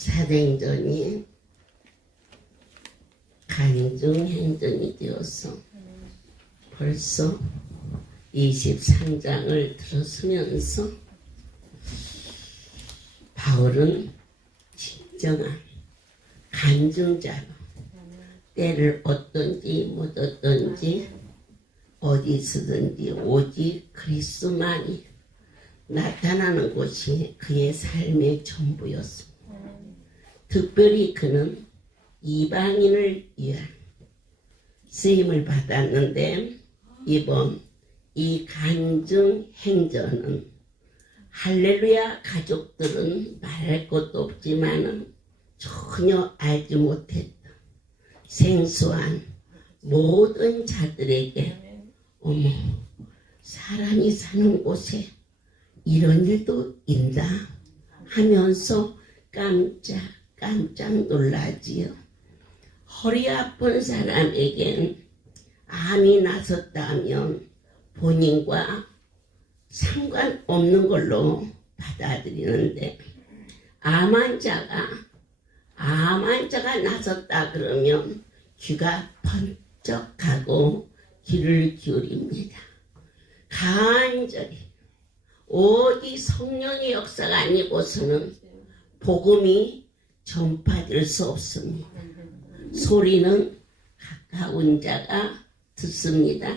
사도행전이 간증행전이 되어서 벌써 23장을 들었으면서 바울은 진정한 간증자로 때를 어떤지 못 어떤지 어디서든지 오직 그리스도만이 나타나는 곳이 그의 삶의 전부였습니다. 특별히 그는 이방인을 위한 쓰임을 받았는데 이번 이 간증 행전은 할렐루야 가족들은 말할 것도 없지만 전혀 알지 못했던 생소한 모든 자들에게 어머 사람이 사는 곳에 이런 일도 있다 하면서 깜짝 놀라지요. 허리 아픈 사람에겐 암이 나섰다면 본인과 상관없는 걸로 받아들이는데 암 환자가 나섰다 그러면 귀가 번쩍하고 귀를 기울입니다. 간절히 오직 성령의 역사가 아니고서는 복음이 전파될 수 없습니다. 소리는 가까운 자가 듣습니다.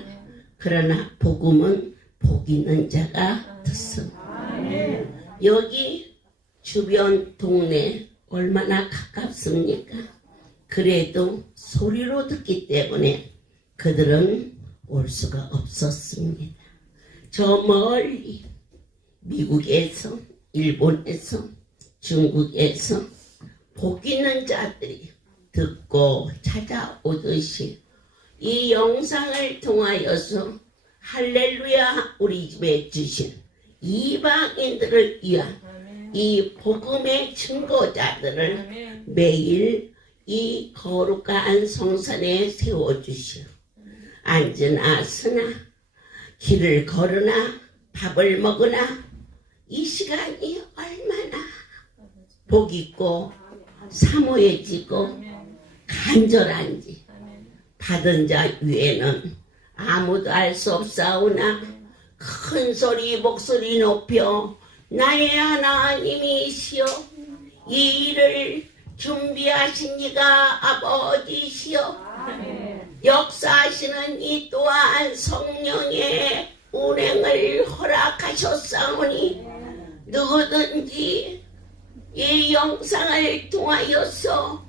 그러나 복음은 복 있는 자가 듣습니다. 여기 주변 동네 얼마나 가깝습니까? 그래도 소리로 듣기 때문에 그들은 올 수가 없었습니다. 저 멀리 미국에서, 일본에서, 중국에서 복 있는 자들이 듣고 찾아오듯이 이 영상을 통하여서 할렐루야 우리 집에 주신 이방인들을 위한 이 복음의 증거자들을 매일 이 거룩한 성산에 세워주시오. 앉으나 서나 길을 걸으나 밥을 먹으나 이 시간이 얼마나 복있고 사모해지고 간절한지 받은 자 위에는 아무도 알 수 없사오나 큰 소리 목소리 높여 나의 하나님이시여 이 일을 준비하신 이가 아버지시여 역사하시는 이 또한 성령의 운행을 허락하셨사오니 누구든지 이 영상을 통하여서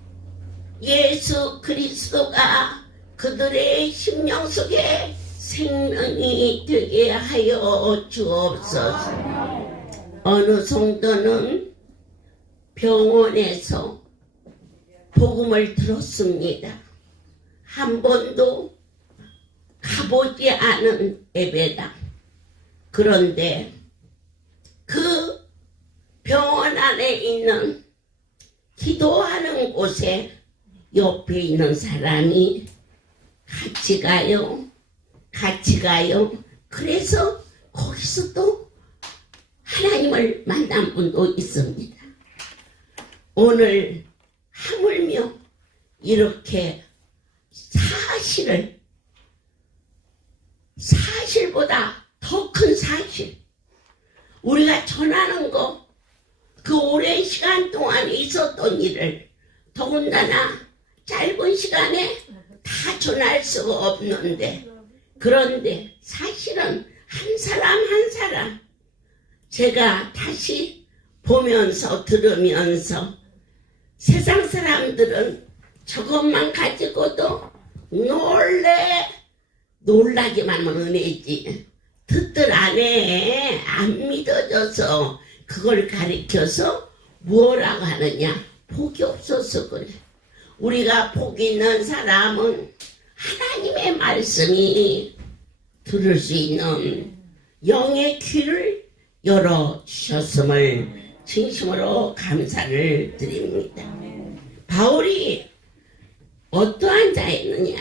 예수 그리스도가 그들의 심령 속에 생명이 되게 하여 주옵소서. 어느 성도는 병원에서 복음을 들었습니다. 한 번도 가보지 않은 예배당. 그런데 그 병원 안에 있는 기도하는 곳에 옆에 있는 사람이 같이 가요. 그래서 거기서 또 하나님을 만난 분도 있습니다. 오늘 하물며 이렇게 사실보다 더 큰 사실 우리가 전하는 거 그 오랜 시간 동안 있었던 일을 더군다나 짧은 시간에 다 전할 수가 없는데 그런데 사실은 한 사람 제가 다시 보면서 들으면서 세상 사람들은 저것만 가지고도 놀라기만 은혜지 듣들 안에 안 믿어져서 그걸 가리켜서 뭐라고 하느냐 복이 없어서 그래. 우리가 복 있는 사람은 하나님의 말씀이 들을 수 있는 영의 귀를 열어주셨음을 진심으로 감사를 드립니다. 바울이 어떠한 자였느냐?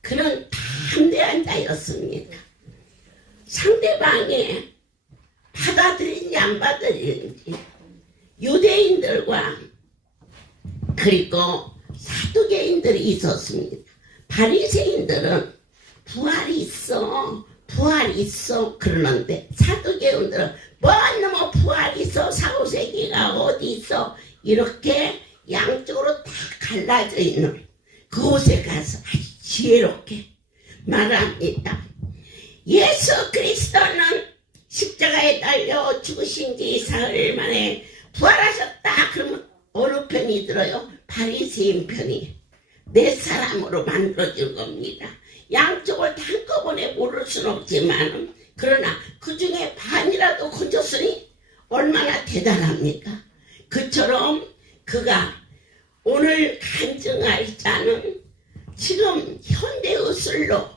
그는 담대한 자였습니다. 상대방이 받아들인지 안 받아들이는지 유대인들과 그리고 사두개인들이 있었습니다. 바리새인들은 부활이 있어, 부활이 있어 그러는데 사두개인들은 뭐 부활이 있어, 사후세계가 어디 있어, 이렇게 양쪽으로 다 갈라져 있는 그곳에 가서 아주 지혜롭게 말합니다. 예수 그리스도는 십자가에 달려 죽으신 지 사흘 만에 부활하셨다. 그러면 어느 편이 들어요? 바리새인 편이 내 사람으로 만들어진 겁니다. 양쪽을 다 한꺼번에 모를 수는 없지만 그러나 그 중에 반이라도 건졌으니 얼마나 대단합니까? 그처럼 그가 오늘 간증할 자는 지금 현대의술로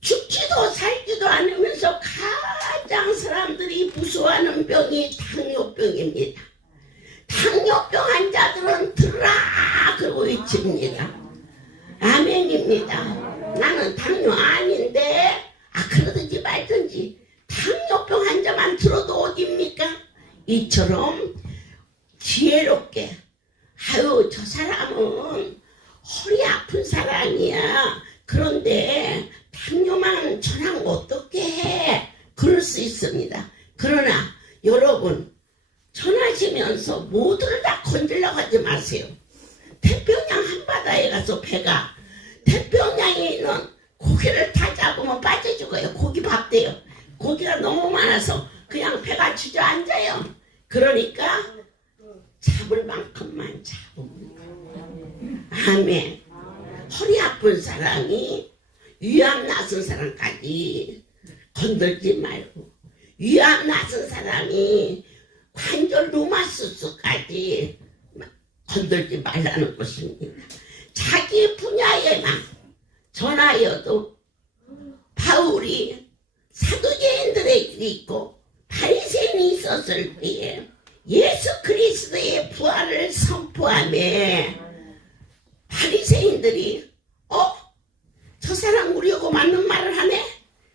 죽지도 살지도 않으면서 가장 사람들이 무서워하는 병이 당뇨병입니다. 당뇨병 환자들은 들으라 그러고 외칩니다. 아멘입니다. 나는 당뇨 아닌데 그러든지 말든지 당뇨병 환자만 들어도 어딥니까? 이처럼 지혜롭게 아유 저 사람은 허리 아픈 사람이야. 그런데 당뇨만 전하면 어떻게 해? 그럴 수 있습니다. 그러나 여러분 전하시면서 모두를 다 건들려고 하지 마세요. 태평양 한바다에 가서 배가 태평양에 있는 고기를 다 잡으면 빠져 죽어요. 고기 밥 돼요. 고기가 너무 많아서 그냥 배가 주저앉아요. 그러니까 잡을 만큼만 잡으면 아멘. 허리 아픈 사람이 위암 났은 사람까지 건들지 말고 위암 났은 사람이 관절 루마티스까지 건들지 말라는 것입니다. 자기 분야에만 전하여도 바울이 사두개인들에게 있고 바리새인이 있었을 때에 예수 그리스도의 부활을 선포하며 바리새인들이 저 사람 우리하고 맞는 말을 하네.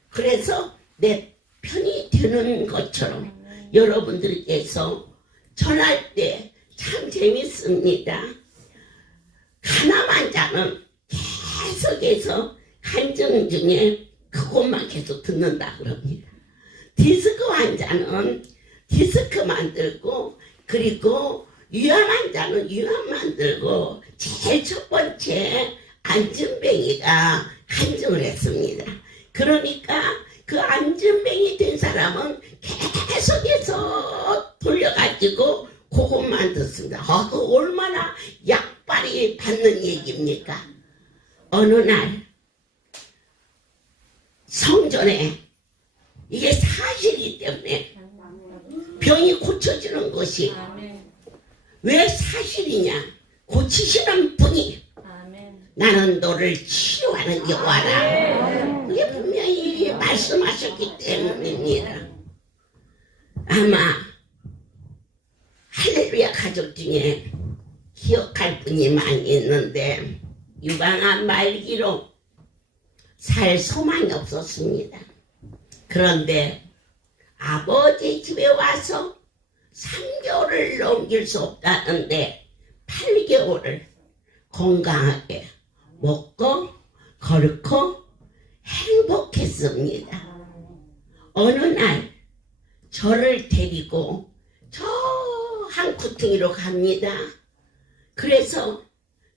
그래서 내 편이 되는 것처럼 여러분들께서 전할 때 참 재밌습니다. 가늠한 자는 계속해서 간증 중에 그것만 계속 듣는다 그럽니다. 디스크 환자는 디스크 만들고 그리고 위암 환자는 위암 만들고 제일 첫 번째 안진뱅이가 간증을 했습니다. 그러니까 그 안진뱅이 된 사람은 계속해서 돌려가지고 그것만 듣습니다. 그 얼마나 약발이 받는 얘기입니까? 어느 날 성전에 이게 사실이기 때문에 병이 고쳐지는 것이 왜 사실이냐? 고치시는 분이 나는 너를 치료하는 여호와라. 그게 분명히 말씀하셨기 때문입니다. 아마 할렐루야 가족 중에 기억할 분이 많이 있는데 유방암 말기로 살 소망이 없었습니다. 그런데 아버지 집에 와서 3개월을 넘길 수 없다는데 8개월을 건강하게 먹고 걸고 행복했습니다. 어느 날 저를 데리고 저 한 구퉁이로 갑니다. 그래서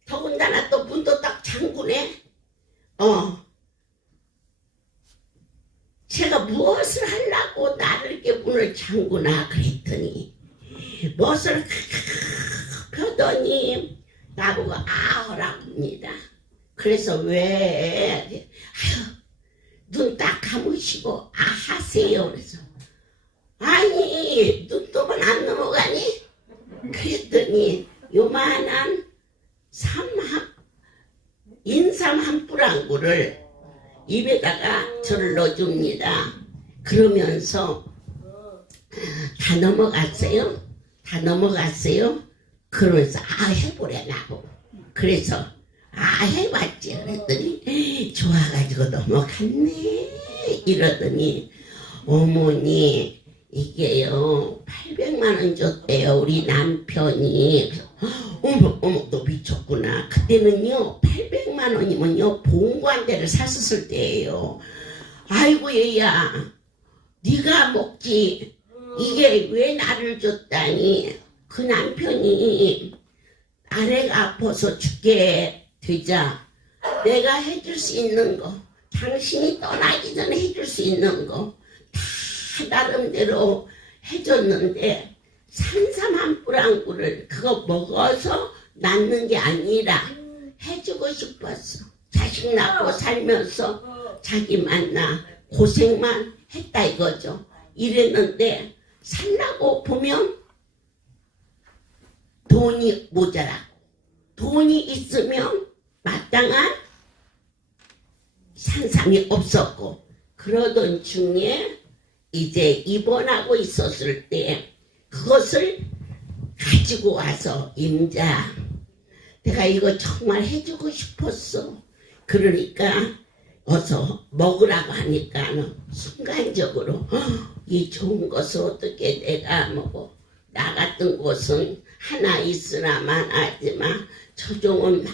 더군다나 또 문도 딱 잠그네. 제가 무엇을 하려고 나를 이렇게 문을 잠그나 그랬더니 무엇을 펴더니 나보고 하랍니다. 그래서 왜? 눈 딱 감으시고 하세요. 그래서 아니 눈동은 안 넘어가니? 그랬더니 요만한 인삼 한 뿌랑구를 입에다가 저를 넣어줍니다. 그러면서 다 넘어갔어요? 다 넘어갔어요? 그러면서 해보래 나보고. 그래서 해봤지. 그랬더니 좋아가지고 넘어갔네 이러더니 어머니 이게요 800만 원 줬대요 우리 남편이. 어머 너 미쳤구나. 그때는요 800만 원이면요 봉구 한 대를 샀었을 때예요. 아이고 얘야 네가 먹지 이게 왜 나를 줬다니. 그 남편이 아내가 아파서 죽게 되자 내가 해줄 수 있는 거 당신이 떠나기 전에 해줄 수 있는 거 다 나름대로 해줬는데 산삼 한 뿌랑구를 그거 먹어서 낫는 게 아니라 해주고 싶었어. 자식 낳고 살면서 자기 만나 고생만 했다 이거죠. 이랬는데 살라고 보면 돈이 모자라고 돈이 있으면 마땅한 산삼이 없었고 그러던 중에 이제 입원하고 있었을 때 그것을 가지고 와서 임자 내가 이거 정말 해주고 싶었어. 그러니까 어서 먹으라고 하니까 순간적으로 이 좋은 것을 어떻게 내가 먹어. 나 같은 곳은 하나 있으나 마나하지만 저종은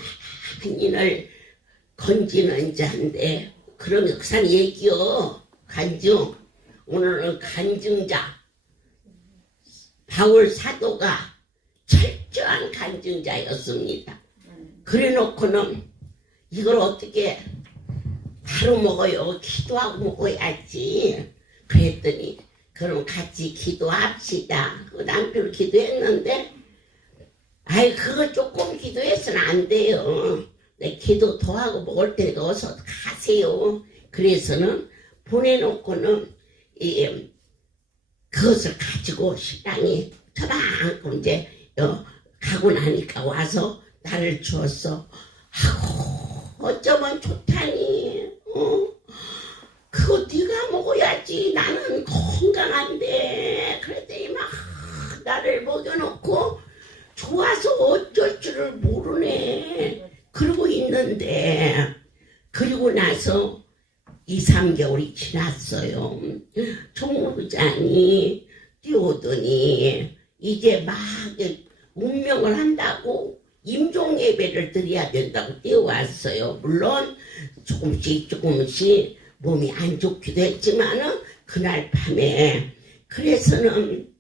만인을 건지는 자인데 그러면 그 사람 얘기요. 간증 오늘은 간증자 바울 사도가 철저한 간증자였습니다. 그래 놓고는 이걸 어떻게 바로 먹어요. 기도하고 먹어야지. 그랬더니 그럼 같이 기도합시다. 그 남편 기도했는데 아이 그거 조금 기도해서는 안 돼요. 내 기도 더 하고 먹을 테니까 어서 가세요. 그래서는 보내놓고는 그것을 가지고 신랑이 저만큼 이제 가고 나니까 와서 나를 주었어. 아고 어쩌면 좋다니. 그거 네가 먹어야지. 나는 건강한데. 그랬더니 막 나를 먹여놓고 좋아서 어쩔 줄을 모르네. 그러고 있는데 그리고 나서 2, 3개월이 지났어요. 총무부장이 뛰어오더니 이제 막 운명을 한다고 임종 예배를 드려야 된다고 뛰어왔어요. 물론 조금씩 몸이 안 좋기도 했지만은 그날 밤에 그래서는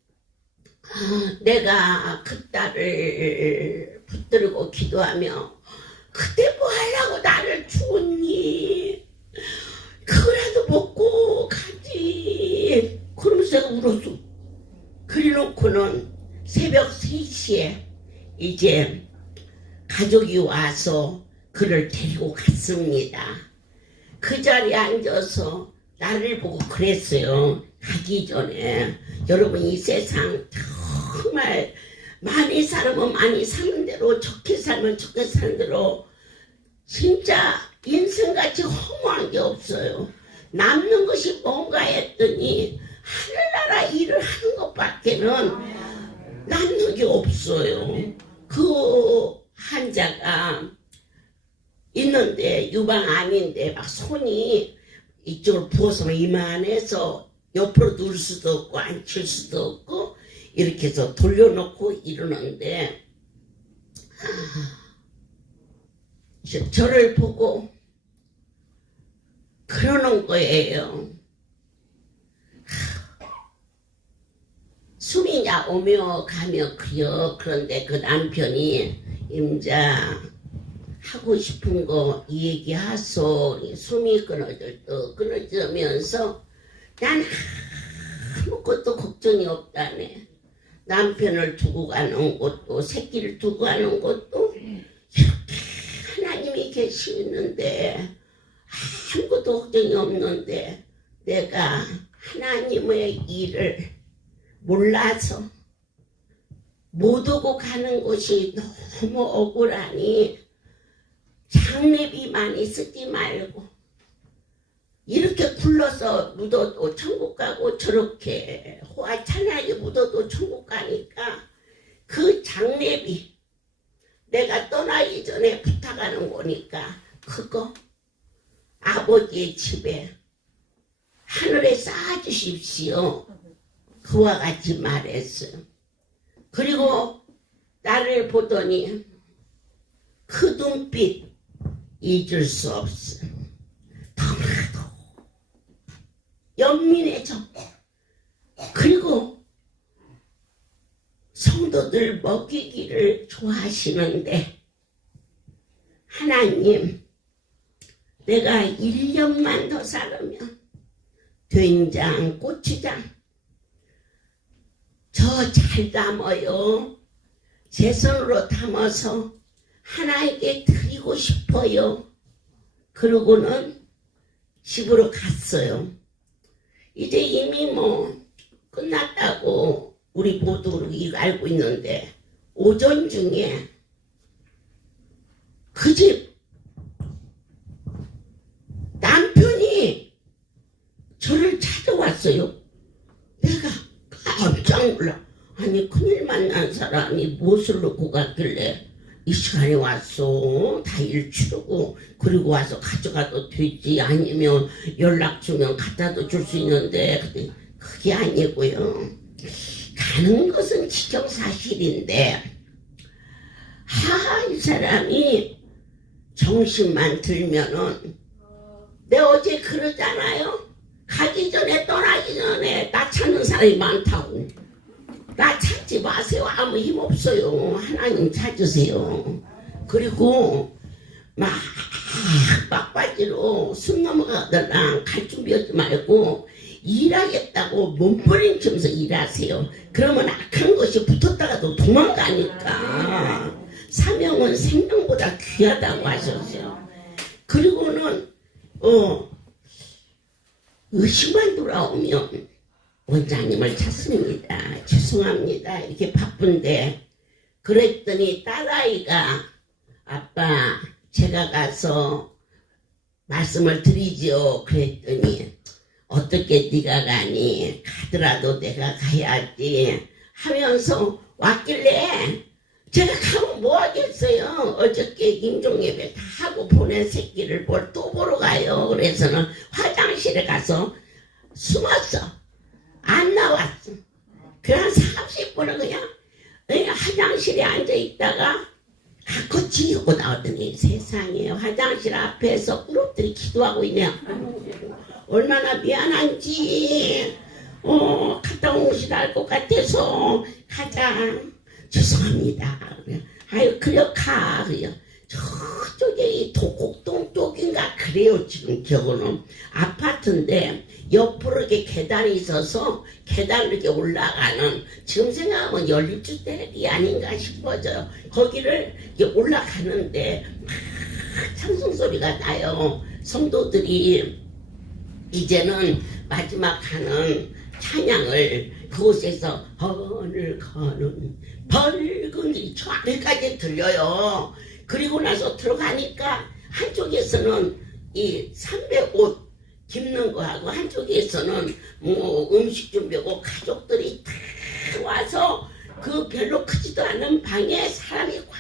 내가 그 딸을 붙들고 기도하며 그때 뭐 하려고 나를 주었니? 그거라도 먹고 가지. 그러면서 내가 울었어. 그래놓고는 새벽 3시에 이제 가족이 와서 그를 데리고 갔습니다. 그 자리에 앉아서 나를 보고 그랬어요. 가기 전에 여러분 이 세상 정말 많이 살면 많이 사는 대로 좋게 살면 좋게 사는 대로 진짜 인생같이 허무한 게 없어요. 남는 것이 뭔가 했더니 하늘나라 일을 하는 것밖에는 남는 게 없어요. 그 환자가 있는데 유방암인데 막 손이 이쪽을 부어서 이만해서 옆으로 누울 수도 없고 앉힐 수도 없고 이렇게 해서 돌려놓고 이러는데 저를 보고 그러는 거예요. 숨이 오며 가며 그려. 그런데 그 남편이 임자 하고 싶은 거 얘기하소. 숨이 끊어질 때 끊어지면서 난 아무것도 걱정이 없다네. 남편을 두고 가는 것도 새끼를 두고 가는 것도 이렇게 하나님이 계시는데 아무것도 걱정이 없는데 내가 하나님의 일을 몰라서 못 오고 가는 곳이 너무 억울하니 장례비 많이 쓰지 말고 이렇게 굴러서 묻어도 천국 가고 저렇게 호화찬하게 묻어도 천국 가니까 그 장례비 내가 떠나기 전에 부탁하는 거니까 그거 아버지의 집에 하늘에 쌓아주십시오. 그와 같이 말했어요. 그리고 나를 보더니 그 눈빛 잊을 수 없어. 너무나도 연민해져. 그리고 성도들 먹이기를 좋아하시는데 하나님, 내가 1년만 더 살으면 된장, 고추장 저 잘 담아요. 제 손으로 담아서 하나님께 드리고 싶어요. 그러고는 집으로 갔어요. 이제 이미 뭐 끝났다고 우리 모두 알고 있는데 오전 중에 그 집 남편이 저를 찾아왔어요. 내가 깜짝 놀라. 아니 큰일 만난 사람이 무엇을 놓고 갔길래 이 시간에 왔어. 다 일 치르고 그리고 와서 가져가도 되지. 아니면 연락 주면 갖다도 줄 수 있는데 그게 아니고요. 가는 것은 지정사실인데 이 사람이 정신만 들면은 내가 어제 그러잖아요. 가기 전에 떠나기 전에 나 찾는 사람이 많다고. 나 찾지 마세요. 아무 힘 없어요. 하나님 찾으세요. 그리고 막 막바지로 숨 넘어가더라. 갈 준비하지 말고 일하겠다고 몸부림치면서 일하세요. 그러면 악한 것이 붙었다가도 도망가니까 사명은 생명보다 귀하다고 하셨어요. 그리고는 의식만 돌아오면 원장님을 찾습니다. 죄송합니다. 이렇게 바쁜데. 그랬더니 딸아이가 아빠 제가 가서 말씀을 드리죠. 그랬더니 어떻게 네가 가니? 가더라도 내가 가야지 하면서 왔길래 제가 가면 뭐 하겠어요. 어저께 임종예배 다 하고 보낸 새끼를 뭘 또 보러 가요. 그래서는 화장실에 가서 숨었어. 안 나왔어. 그냥 30분은 그냥 화장실에 앉아있다가 갖고 지우고 나오더니 세상에 화장실 앞에서 그룹들이 기도하고 있네요. 얼마나 미안한지 갔다 온 것이 나을 것 같아서 가자. 죄송합니다. 아유 그려 가. 그래요. 저쪽에 도곡동 쪽인가 그래요. 지금 저거는 아파트인데 옆으로 이렇게 계단이 있어서 계단을 이렇게 올라가는, 지금 생각하면 연립주택이 아닌가 싶어져요. 거기를 이렇게 올라가는데 막 찬송 소리가 나요. 성도들이 이제는 마지막 하는 찬양을 그곳에서 하늘 가는 밝은 길이 저 아래까지 들려요. 그리고 나서 들어가니까 한쪽에서는 이 300옷 깁는 거하고 한쪽에서는 뭐 음식 준비하고 가족들이 다 와서 그 별로 크지도 않은 방에 사람이 꽉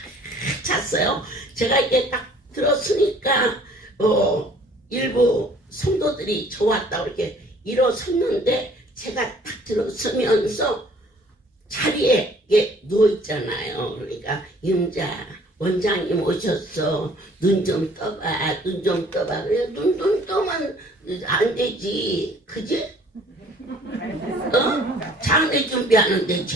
찼어요. 제가 이게 딱 들었으니까 일부 성도들이 저 왔다고 이렇게 일어섰는데 제가 딱 들었으면서 자리에 누워있잖아요. 그러니까 임자 원장님 오셨어. 눈 좀 떠봐. 눈 좀 떠봐. 그래 눈 떠면 안 되지. 그지? 장례 준비하는데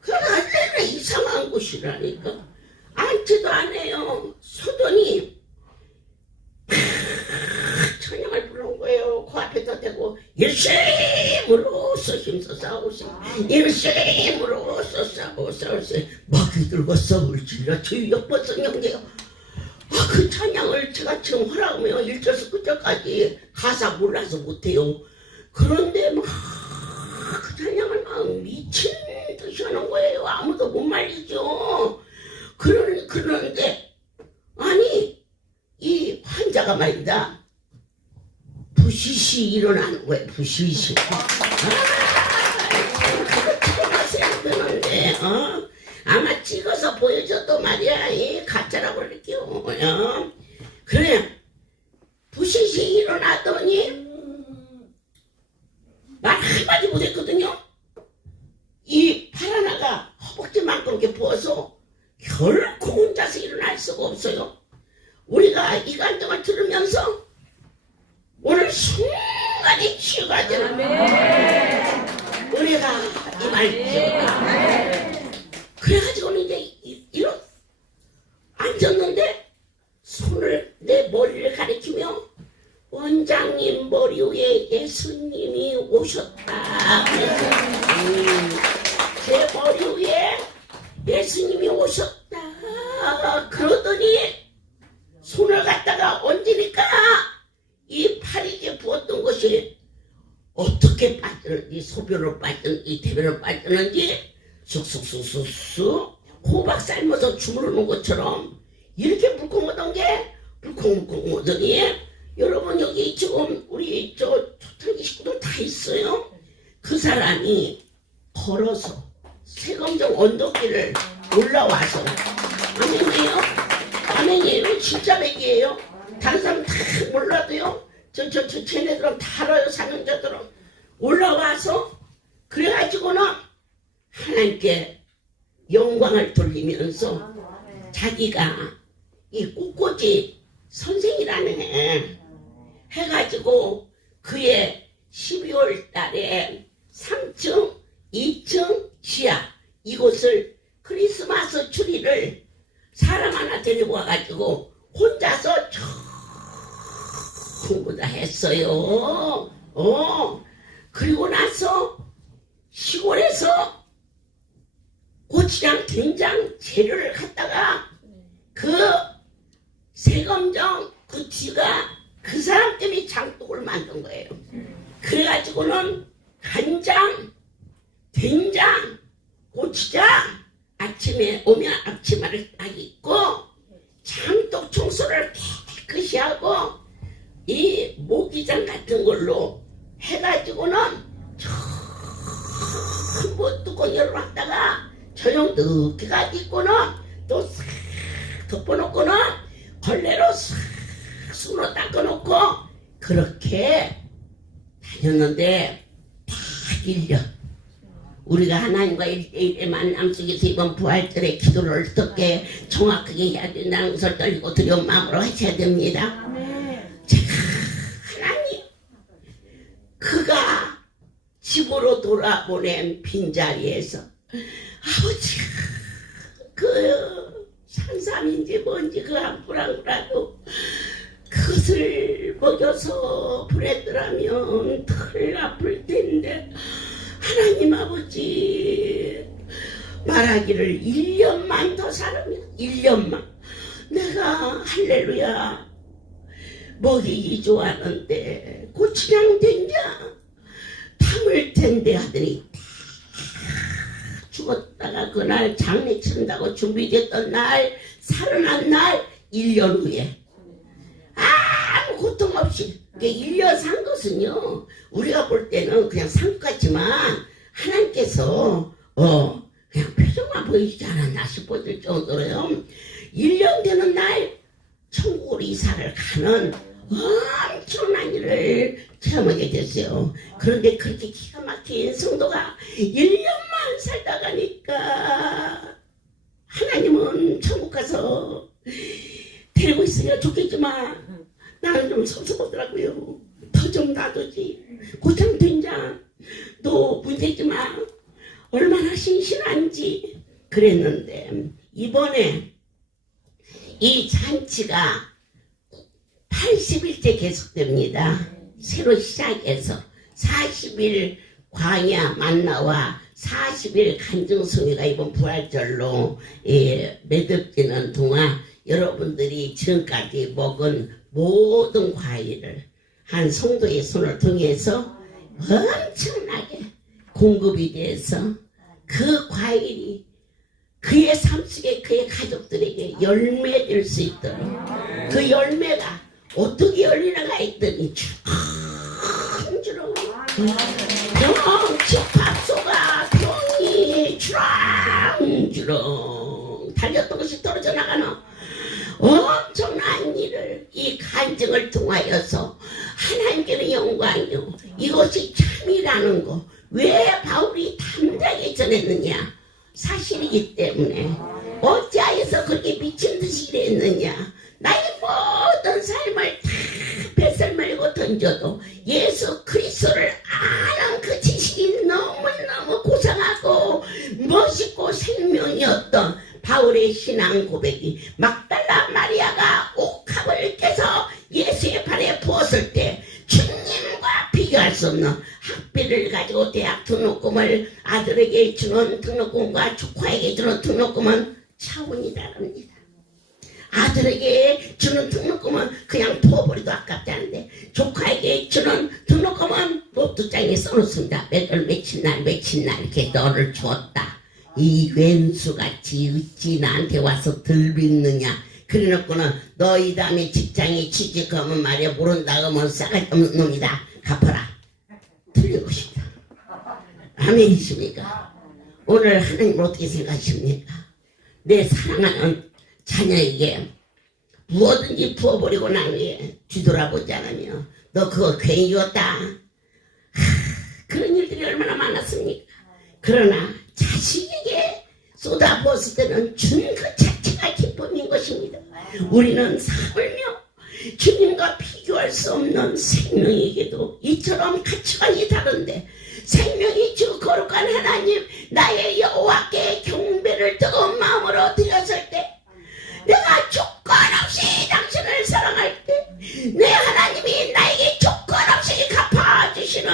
그러니까 내가 이상한 곳이라니까. 앉지도 안 해요. 서더니 찬양을 부른 거예요. 그 앞에다 대고 일심으로 서심서 싸우세요. 일심으로 싸우세요. 먹이 들고 썩을 질러 주의 역버섯 영계요. 그 찬양을 제가 지금 하라면 1절에서 9절까지 가사 몰라서 못해요. 그런데 막 그 찬양을 막 미친 듯이 하는 거예요. 아무도 못 말리죠. 그런데 아니 이 환자가 말이다 부시시 일어나는 거예요. 부시시. 그거 찍어가셔야 되는데 아마 찍어서 보여줘도 말이야 이 가짜라고 그럴게요. 그래 부시시 일어나더니 말 한마디 못했거든요. 이 팔 하나가 허벅지만큼 이렇게 부어서 결코 혼자서 일어날 수가 없어요. 우리가 이 간증을 들으면서 오늘 순간에 치유가 되는 은혜가 임할지어다. 그래가지고는 이제 이런 앉았는데 손을 내 머리를 가리키며 원장님 머리 위에 예수님이 오셨다. 그래서 제 머리 위에 예수님이 오셨다. 그러더니 손을 갖다가 얹으니까 이 팔이게 부었던 것이 어떻게 빠지는지, 소변으로 빠지는지 대변으로 빠지는지 쑥쑥쑥쑥쑥 호박 삶아서 주무르는 것처럼 이렇게 물컹하던 게 물컹물컹 오더니 여러분 여기 지금 우리 저 초창기 식구들 다 있어요. 그 사람이 걸어서 세검정 언덕길을 올라와서 아멘이에요. 아멘이에요. 진짜 백이에요. 다른 사람 다 몰라도요. 쟤네들은 다 알아요. 사는 자들은 올라와서 그래가지고는 하나님께 영광을 돌리면서 자기가 이 꽃꽂이 선생이라네 해가지고 그의 12월 달에 3층 2층 지하 이곳을 크리스마스 추리를 사람 하나 데리고 와가지고 혼자서 전부 다 했어요. 그리고 나서 시골에서 고추장, 된장 재료를 갖다가 그 세검정 그 쥐가 그 사람 때문에 장독을 만든 거예요. 그래가지고는 간장, 된장, 고추장 아침에 오면 앞치마를 딱 입고 장독 청소를 깨끗이 하고 이 모기장 같은 걸로 해가지고는 전부 뚜껑 열어놨다가 저녁 늦게 가지고는 또 싹 덮어놓고는 걸레로 싹 손으로 닦아놓고 그렇게 다녔는데 딱 1년 우리가 하나님과 1대1의 만남 속에서 이번 부활절에 기도를 어떻게 정확하게 해야 된다는 것을 떨리고 두려운 마음으로 하셔야 됩니다. 제가 하나님 그가 집으로 돌아보낸 빈자리에서 아버지가 그 산삼인지 뭔지 그 한 뿌랑이라도 그것을 먹여서 보냈더라면 덜 아플 텐데 하나님 아버지 말하기를 1년만 더 살으면 1년만 내가 할렐루야 먹이기 좋아하는데 고추장 된장 담을 텐데 하더니 죽었다가 그날 장례 친다고 준비됐던 날 살아난 날 1년 후에 아무 고통 없이 1년 산 것은요 우리가 볼 때는 그냥 산 것 같지만 하나님께서 그냥 표정만 보이지 않았나 싶어질 정도로요 1년 되는 날 천국으로 이사를 가는 엄청난 일을 체험하게 됐어요. 그런데 그렇게 기가 막힌 성도가 1년만 살다 가니까 하나님은 천국 가서 데리고 있으니까 좋겠지만 나는 좀 섭섭하더라고요. 더 좀 놔두지. 고창 된장도 문제지만 얼마나 신신한지 그랬는데 이번에 이 잔치가 80일째 계속됩니다. 새로 시작해서 40일 광야 만나와 40일 간증송이가 이번 부활절로 매듭지는 동안 여러분들이 지금까지 먹은 모든 과일을 한 성도의 손을 통해서 엄청나게 공급이 돼서 그 과일이 그의 삶 속에 그의 가족들에게 열매될 수 있도록 그 열매가 어떻게 열리나가 했더니 주렁주렁 병 집합소가 병이 주렁주렁 달렸던 것이 떨어져 나가는 엄청난 일을 이 간증을 통하여서 하나님께는 영광이요 이것이 참이라는 거 왜 바울이 담대하게 전했느냐 사실이기 때문에 어찌하여서 그렇게 미친 듯이 일했느냐. 나의 모든 삶을 다 뱃을 말고 던져도 예수 그리스도를 아는 그 지식이 너무너무 고상하고 멋있고 생명이었던 바울의 신앙 고백이 막달라 마리아가 옥합을 깨서 예수의 발에 부었을 때 주님과 비교할 수 없는 학비를 가지고 대학 등록금을 아들에게 주는 등록금과 조카에게 주는 등록금은 차원이 다릅니다. 아들에게 주는 등록금은 그냥 부어버리도 아깝지 않은데 조카에게 주는 등록금은 로또장에 써놓습니다. 몇 월 며칠 날 이렇게 너를 주었다. 이 왼수같이 어찌 나한테 와서 덜 빚느냐. 그래놓고는 너희 다음에 직장에 취직하면 말이야 모른다 하면 싸가지 없는 놈이다. 갚아라. 틀린 것입니다. 아멘이십니까? 오늘 하나님 어떻게 생각하십니까? 내 사랑하는 자녀에게 무엇든지 부어버리고 난 후에 뒤돌아보지 않으며 너 그거 괜히 줬다. 그런 일들이 얼마나 많았습니까? 그러나 자식에게 쏟아부었을 때는 준 그 자체가 기쁨인 것입니다. 우리는 사물며 주님과 비교할 수 없는 생명에게도 이처럼 가치관이 다른데 생명이 주 거룩한 하나님 나의 여호와께 경배를 뜨거운 마음으로 드렸을 때 내가 조건 없이 당신을 사랑할 때 내 하나님이 나에게 조건 없이 갚아주시는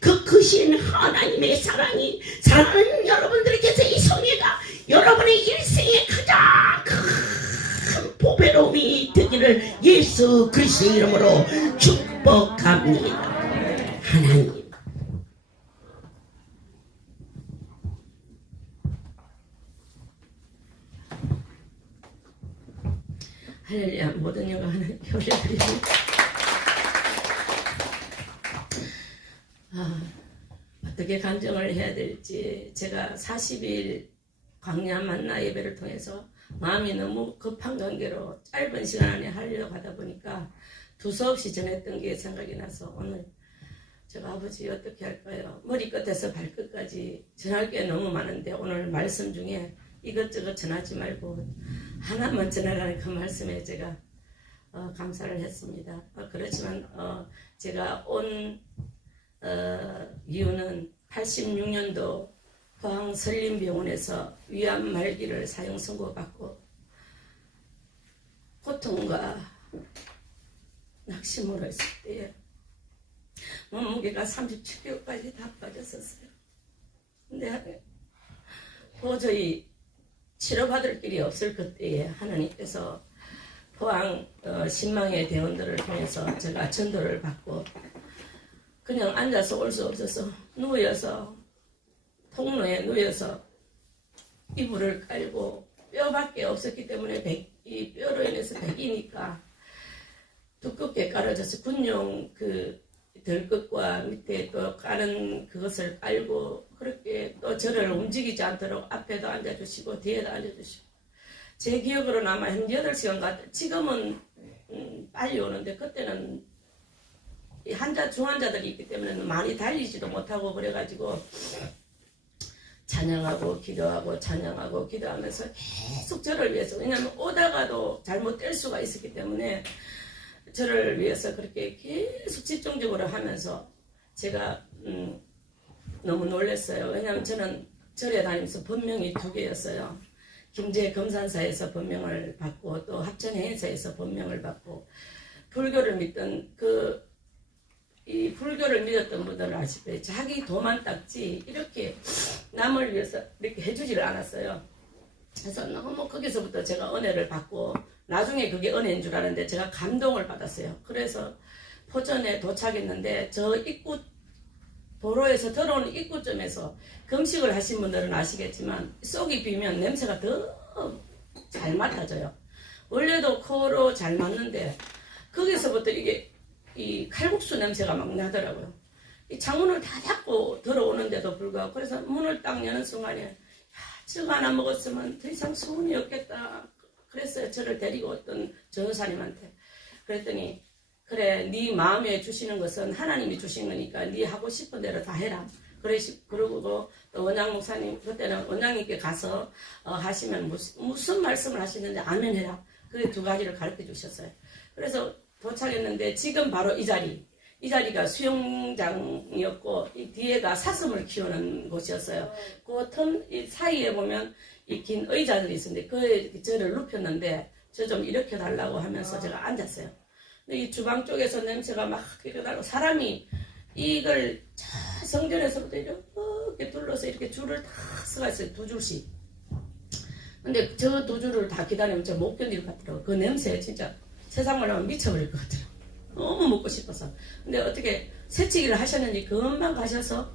그 크신 하나님의 사랑이 사랑하는 여러분들께서 이 성회가 여러분의 일생의 가장 큰 보배로움이 되기를 예수 그리스도의 이름으로 축복합니다. 하나님 할렐루야. 모든 영광 하나님께 올려드립니다. 어떻게 간증을 해야 될지 제가 40일 광야 만나 예배를 통해서 마음이 너무 급한 관계로 짧은 시간 안에 하려고 하다 보니까 두서없이 전했던 게 생각이 나서 오늘 제가 아버지 어떻게 할까요? 머리끝에서 발끝까지 전할 게 너무 많은데 오늘 말씀 중에 이것저것 전하지 말고 하나만 전하라는 그 말씀에 제가 감사를 했습니다. 그렇지만 제가 온 이유는 86년도 포항 설림병원에서 위암 말기를 사형 선고받고 고통과 낙심으로 했을 때에 몸무게가 37kg까지 다 빠졌었어요. 근데 도저히 치료받을 길이 없을 그때에 하나님께서 포항 신망의 대원들을 통해서 제가 전도를 받고 그냥 앉아서 올 수 없어서 누워서 통로에 누워서 이불을 깔고 뼈밖에 없었기 때문에 이 뼈로 인해서 백이니까 두껍게 깔아져서 군용 그 덜끝과 밑에 또 까는 그것을 깔고 그렇게 또 저를 움직이지 않도록 앞에도 앉아주시고 뒤에도 앉아주시고 제 기억으로는 아마 한 8시간 같아요. 지금은 빨리 오는데 그때는 중환자들이 있기 때문에 많이 달리지도 못하고 그래가지고 찬양하고 기도하고 찬양하고 기도하면서 계속 저를 위해서 왜냐하면 오다가도 잘못 뗄 수가 있었기 때문에 저를 위해서 그렇게 계속 집중적으로 하면서 제가 너무 놀랐어요. 왜냐하면 저는 절에 다니면서 법명이 2개였어요. 김제검산사에서 법명을 받고 또 합천행사에서 법명을 받고 불교를 믿던 이 불교를 믿었던 분들은 아시다시피 자기 도만 닦지 이렇게 남을 위해서 이렇게 해주지를 않았어요. 그래서 너무 거기서부터 제가 은혜를 받고 나중에 그게 은혜인 줄 알았는데 제가 감동을 받았어요. 그래서 포천에 도착했는데 저 입구 도로에서 들어오는 입구점에서 금식을 하신 분들은 아시겠지만 속이 비면 냄새가 더 잘 맡아져요. 원래도 코로 잘 맡는데 거기서부터 이게 이 칼국수 냄새가 막 나더라고요. 이 창문을 다 닫고 들어오는데도 불구하고 그래서 문을 딱 여는 순간에 저거 하나 먹었으면 더 이상 소원이 없겠다. 그랬어요. 저를 데리고 왔던 전도사님한테. 그랬더니 그래 네 마음에 주시는 것은 하나님이 주신 거니까 네 하고 싶은 대로 다 해라. 그러고 또 원장 목사님 그때는 원장님께 가서 하시면 무슨 말씀을 하시는지 아멘해라. 그 두 가지를 가르쳐 주셨어요. 그래서 도착했는데 지금 바로 이 자리가 수영장이었고 이 뒤에가 사슴을 키우는 곳이었어요. 그 틈 사이에 보면 이 긴 의자들이 있었는데 그 저를 눕혔는데 저 좀 일으켜 달라고 하면서 제가 앉았어요. 근데 이 주방 쪽에서 냄새가 막 일어나고 사람이 이걸 성전에서부터 이렇게 둘러서 이렇게 줄을 다 서가 있어요. 두 줄씩. 근데 저 두 줄을 다 기다리면 저 못 견딜 것 같더라고요. 그 냄새에 진짜 세상을 하면 미쳐버릴 것 같더라고요. 너무 먹고 싶어서. 근데 어떻게 새치기를 하셨는지 금방 가셔서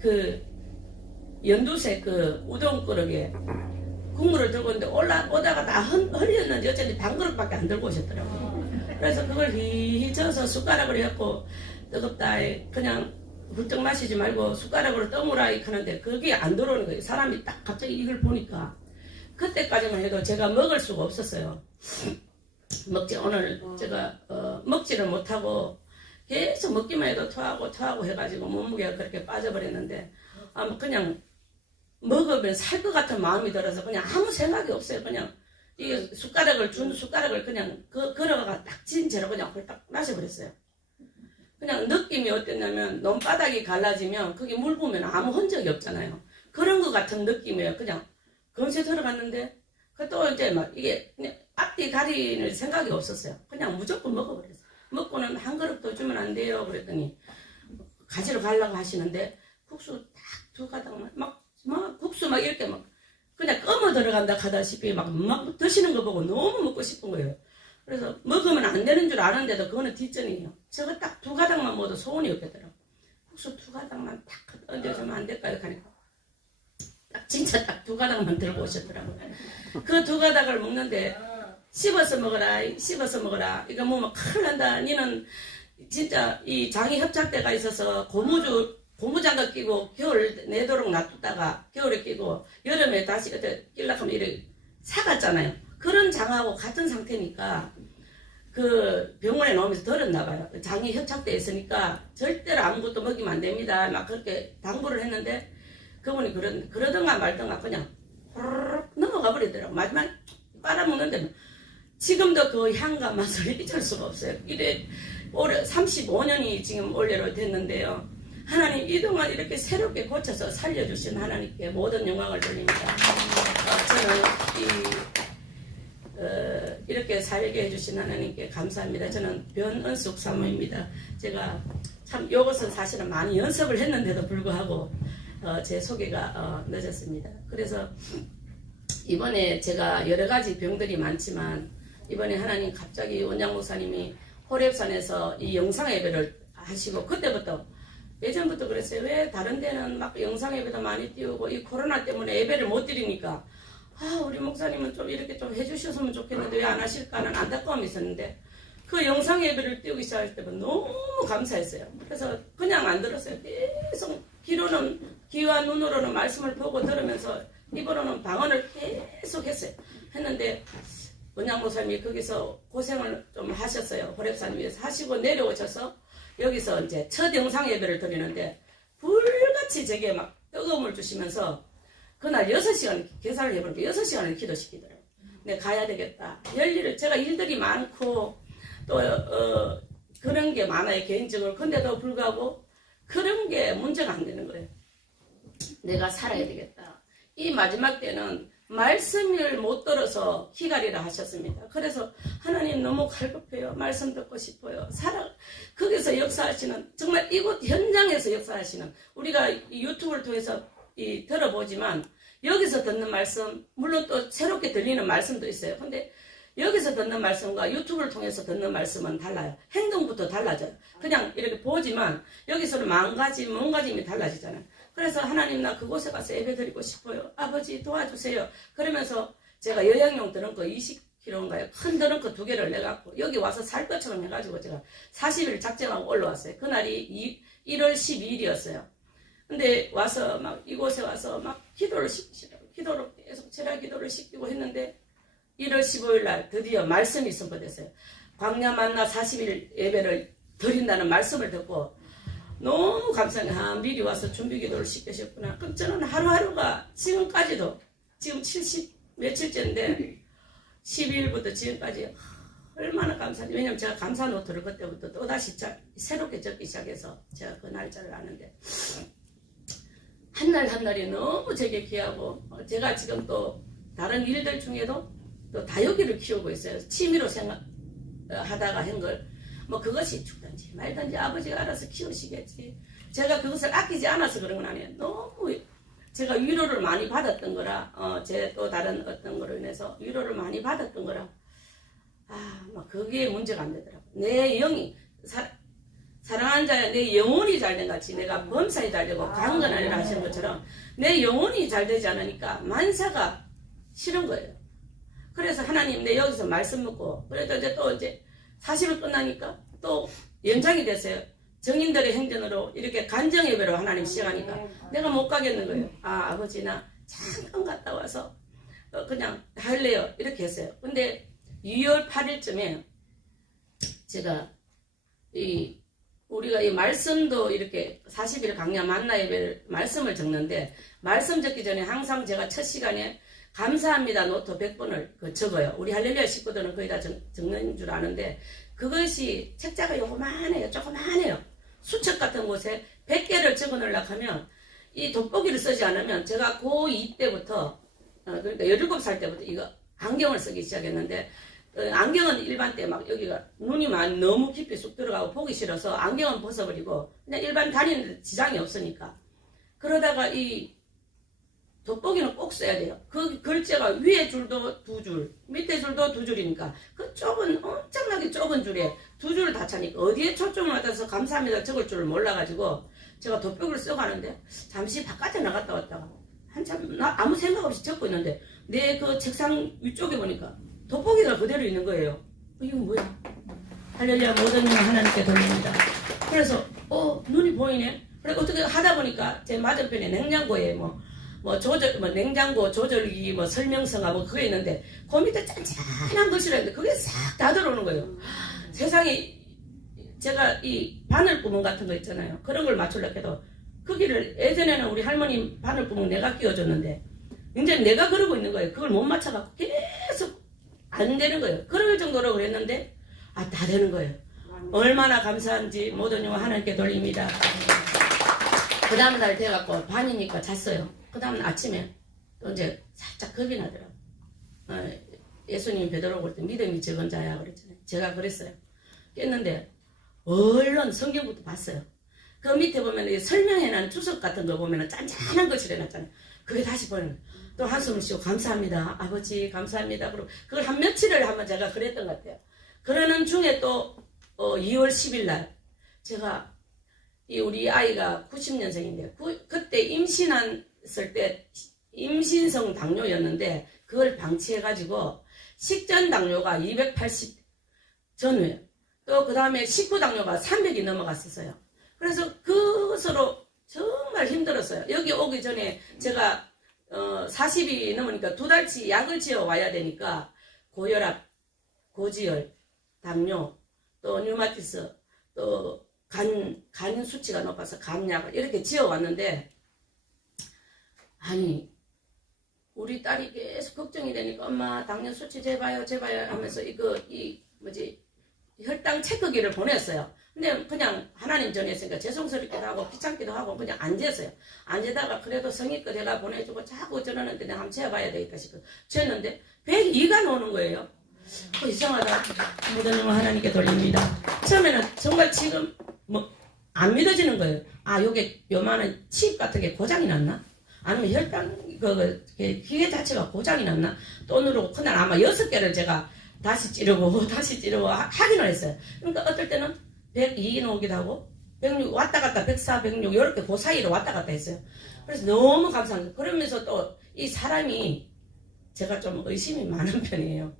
그 연두색 그 우동 그릇에 국물을 들고 있는데 오다가 다 흘렸는지 어쩐지 반 그릇밖에 안 들고 오셨더라고요. 그래서 그걸 휘저어서 숟가락으로 해갖고 뜨겁다 그냥 훌쩍 마시지 말고 숟가락으로 떠무라 하는데 그게 안 들어오는 거예요. 사람이 딱 갑자기 이걸 보니까 그때까지만 해도 제가 먹을 수가 없었어요. 오늘 제가 먹지를 못하고 계속 먹기만 해도 토하고 해가지고 몸무게가 그렇게 빠져버렸는데 그냥 먹으면 살 것 같은 마음이 들어서 그냥 아무 생각이 없어요. 그냥 이 숟가락을 그냥 걸어가 딱 진 채로 그냥 홀딱 마셔버렸어요. 그냥 느낌이 어땠냐면 논바닥이 갈라지면 거기 물 부으면 아무 흔적이 없잖아요. 그런 것 같은 느낌이에요. 그냥 검се 들어갔는데 또 이제 막 이게 그냥 앞뒤 가리는 생각이 없었어요. 그냥 무조건 먹어버렸어요. 먹고는 한 그릇 더 주면 안 돼요. 그랬더니 가지러 가려고 하시는데 국수 딱 두 가닥만 막 국수 막 이렇게 막 그냥 껌어 들어간다 하다시피 막 드시는 거 보고 너무 먹고 싶은 거예요. 그래서 먹으면 안 되는 줄 아는데도 그거는 뒷전이에요. 저거 딱 두 가닥만 먹어도 소원이 없겠더라고. 국수 두 가닥만 딱 얹어주면 안 될까요? 하니까 딱 진짜 딱 두 가닥만 들고 오셨더라고요. 그 두 가닥을 먹는데 씹어서 먹어라. 이거 먹으면 큰일 난다. 니는 진짜 이 장이 협착대가 있어서 고무장갑 끼고 겨울 내도록 놔두다가 겨울에 끼고 여름에 다시 그때 끼려고 하면 이렇게 사갔잖아요. 그런 장하고 같은 상태니까 그 병원에 나오면서 들었나 봐요. 장이 협착돼 있으니까 절대로 아무것도 먹이면 안 됩니다. 막 그렇게 당부를 했는데 그분이 그러던가 말던가 그냥 호로록 넘어가 버리더라고. 마지막에 빨아먹는데 지금도 그 향과 맛을 잊을 수가 없어요. 이래 올해 35년이 지금 올해로 됐는데요. 하나님 이동안 이렇게 새롭게 고쳐서 살려주신 하나님께 모든 영광을 돌립니다. 저는 이렇게 살게 해주신 하나님께 감사합니다. 저는 변은숙 사모입니다. 제가 참 이것은 사실은 많이 연습을 했는데도 불구하고 제 소개가 늦었습니다. 그래서 이번에 제가 여러 가지 병들이 많지만 이번에 하나님 갑자기 원장 목사님이 호랩산에서 이 영상 예배를 하시고 그때부터 예전부터 그랬어요. 왜 다른 데는 막 영상 예배도 많이 띄우고 이 코로나 때문에 예배를 못 드리니까 우리 목사님은 좀 이렇게 좀 해주셨으면 좋겠는데 왜 안 하실까는 안타까움이 있었는데 그 영상 예배를 띄우기 시작할 때부터 너무 감사했어요. 그래서 그냥 안 들었어요. 계속 귀와 눈으로는 말씀을 보고 들으면서 입으로는 방언을 계속 했는데 원장 목사님이 거기서 고생을 좀 하셨어요. 호랩산 위에서 하시고 내려오셔서 여기서 이제 첫 영상 예배를 드리는데 불같이 제게 막 뜨거움을 주시면서 그날 6시간 계산을 해보니까 6시간을 기도시키더라고요. 근데 가야 되겠다. 제가 일들이 많고 또 그런 게 많아요. 개인적으로. 근데도 불구하고 그런 게 문제가 안 되는 거예요. 내가 살아야 되겠다. 이 마지막 때는 말씀을 못 들어서 기다리라 하셨습니다. 그래서 하나님 너무 갈급해요. 말씀 듣고 싶어요. 거기서 역사하시는 정말 이곳 현장에서 역사하시는 우리가 이 유튜브를 통해서 들어보지만 여기서 듣는 말씀 물론 또 새롭게 들리는 말씀도 있어요. 근데 여기서 듣는 말씀과 유튜브를 통해서 듣는 말씀은 달라요. 행동부터 달라져요. 그냥 이렇게 보지만 여기서는 몸가짐이 달라지잖아요. 그래서 하나님 나 그곳에 가서 예배 드리고 싶어요. 아버지 도와주세요. 그러면서 제가 여행용 드렁크 20kg인가요? 큰 드렁크 2개를 내갖고 여기 와서 살 것처럼 해가지고 제가 40일 작정하고 올라왔어요. 그날이 1월 12일이었어요. 근데 와서 막 이곳에 와서 막 기도를 계속 제가 기도를 시키고 했는데 1월 15일 날 드디어 말씀이 선포됐어요. 광야 만나 40일 예배를 드린다는 말씀을 듣고 너무 감사해요. 아, 미리 와서 준비기도를 시켜주셨구나. 그럼 저는 하루하루가 지금까지도 지금 70 며칠째인데 12일부터 지금까지 얼마나 감사한지. 왜냐면 제가 감사 노트를 그때부터 또다시 새롭게 적기 시작해서 제가 그 날짜를 아는데 한 날 한 날이 너무 제게 귀하고 제가 지금 또 다른 일들 중에도 또 다육이를 키우고 있어요. 취미로 하다가 한 걸 뭐 그것이 죽든지 말든지 아버지가 알아서 키우시겠지. 제가 그것을 아끼지 않아서 그런 건 아니에요. 너무 제가 위로를 많이 받았던 거라 제 또 다른 어떤 거로 인해서 위로를 많이 받았던 거라 막 그게 문제가 안 되더라고. 내 영이 사랑하는 자야 내 영혼이 잘된 같이 내가 범사에 잘 되고 강건하리라 하시는 것처럼 내 영혼이 잘 되지 않으니까 만사가 싫은 거예요. 그래서 하나님 내 여기서 말씀 묻고 그래도 이제 또 이제 40일 끝나니까 또 연장이 됐어요. 정인들의 행전으로 이렇게 간정 예배로 하나님 시작하니까 내가 못 가겠는 거예요. 아버지 나 잠깐 갔다 와서 그냥 할래요 이렇게 했어요. 근데 2월 8일쯤에 제가 우리가 이 말씀도 이렇게 40일 강야 만나 예배를 말씀을 적는데 말씀 적기 전에 항상 제가 첫 시간에 감사합니다 노트 100번을 적어요. 우리 할렐루야 식구들은 거의 다 적는 줄 아는데 그것이 책자가 요만해요. 조그만해요. 수첩 같은 곳에 100개를 적어 놓으려고 하면 이 돋보기를 쓰지 않으면 제가 고2 때부터 그러니까 17살 때부터 이거 안경을 쓰기 시작했는데 안경은 일반 때 막 여기가 눈이 너무 깊이 쑥 들어가고 보기 싫어서 안경은 벗어버리고 그냥 일반 다니는데 지장이 없으니까 그러다가 이 돋보기는 꼭 써야 돼요. 그 글자가 위에 줄도 2줄 밑에 줄도 2줄이니까 그 좁은 엄청나게 좁은 줄에 2줄을 다 차니까 어디에 초점을 맞춰서 감사합니다 적을 줄을 몰라가지고 제가 돋보기를 쓰고 가는데 잠시 바깥에 나갔다 왔다가 한참 아무 생각 없이 적고 있는데 내 그 책상 위쪽에 보니까 돋보기가 그대로 있는 거예요. 이거 뭐야? 할렐루야 모든 일 하나님께 돌립니다. 그래서 눈이 보이네. 그래 어떻게 하다 보니까 제 맞은편에 냉장고에 냉장고 조절기 설명서가 그게 있는데 그 밑에 짠짠한 것이라 했는데 그게 싹 다 들어오는 거예요. 세상에 제가 이 바늘구멍 같은 거 있잖아요. 그런 걸 맞추려고 해도 거기를 예전에는 우리 할머니 바늘구멍 내가 끼워줬는데 이제 내가 그러고 있는 거예요. 그걸 못 맞춰갖고 계속 안 되는 거예요. 그럴 정도로 그랬는데 다 되는 거예요. 얼마나 감사한지 모든 영광 하나님께 돌립니다. 그 다음 날 돼갖고 반이니까 잤어요. 그 다음 아침에 또 이제 살짝 겁이 나더라고요. 예수님 베드로가 올 때 믿음이 적은 자야 그랬잖아요. 제가 그랬어요. 깼는데 얼른 성경부터 봤어요. 그 밑에 보면 설명해놓은 주석 같은 거 보면 짠짠한 것을 해놨잖아요. 그게 다시 보면 또 한숨을 쉬고 감사합니다. 아버지 감사합니다. 그리고 그걸 한 며칠을 한번 제가 그랬던 것 같아요. 그러는 중에 또 2월 10일 날 제가 우리 아이가 90년생인데 그때 임신했을 때 임신성 당뇨였는데 그걸 방치해가지고 식전 당뇨가 280 전후에 또 그 다음에 식후 당뇨가 300이 넘어갔었어요. 그래서 그것으로 정말 힘들었어요. 여기 오기 전에 제가 40이 넘으니까 2달치 약을 지어 와야 되니까 고혈압, 고지혈, 당뇨, 또 류마티스, 또 간 수치가 높아서 간약을 이렇게 지어 왔는데 아니 우리 딸이 계속 걱정이 되니까 엄마 당뇨 수치 재봐요 하면서 혈당 체크기를 보냈어요. 근데 그냥 하나님 전했으니까 죄송스럽기도 하고 귀찮기도 하고 그냥 안 쟀어요. 안 재다가 그래도 성의껏 내가 보내주고 자꾸 저러는데 내가 한번 재봐야 되겠다 싶어 쟀는데 102가 나오는 거예요. 이상하다. 모든 영광 하나님께 돌립니다. 처음에는 정말 지금 안 믿어지는 거예요. 요게 요만한 칩 같은 게 고장이 났나? 아니면 혈당 기계 자체가 고장이 났나? 또 누르고 그날 아마 6개를 제가 다시 찌르고 확인을 했어요. 그러니까 어떨 때는 102 나오기도 하고 106 왔다 갔다 104, 106 이렇게 그 사이로 왔다 갔다 했어요. 그래서 너무 감사합니다. 그러면서 또 이 사람이 제가 좀 의심이 많은 편이에요.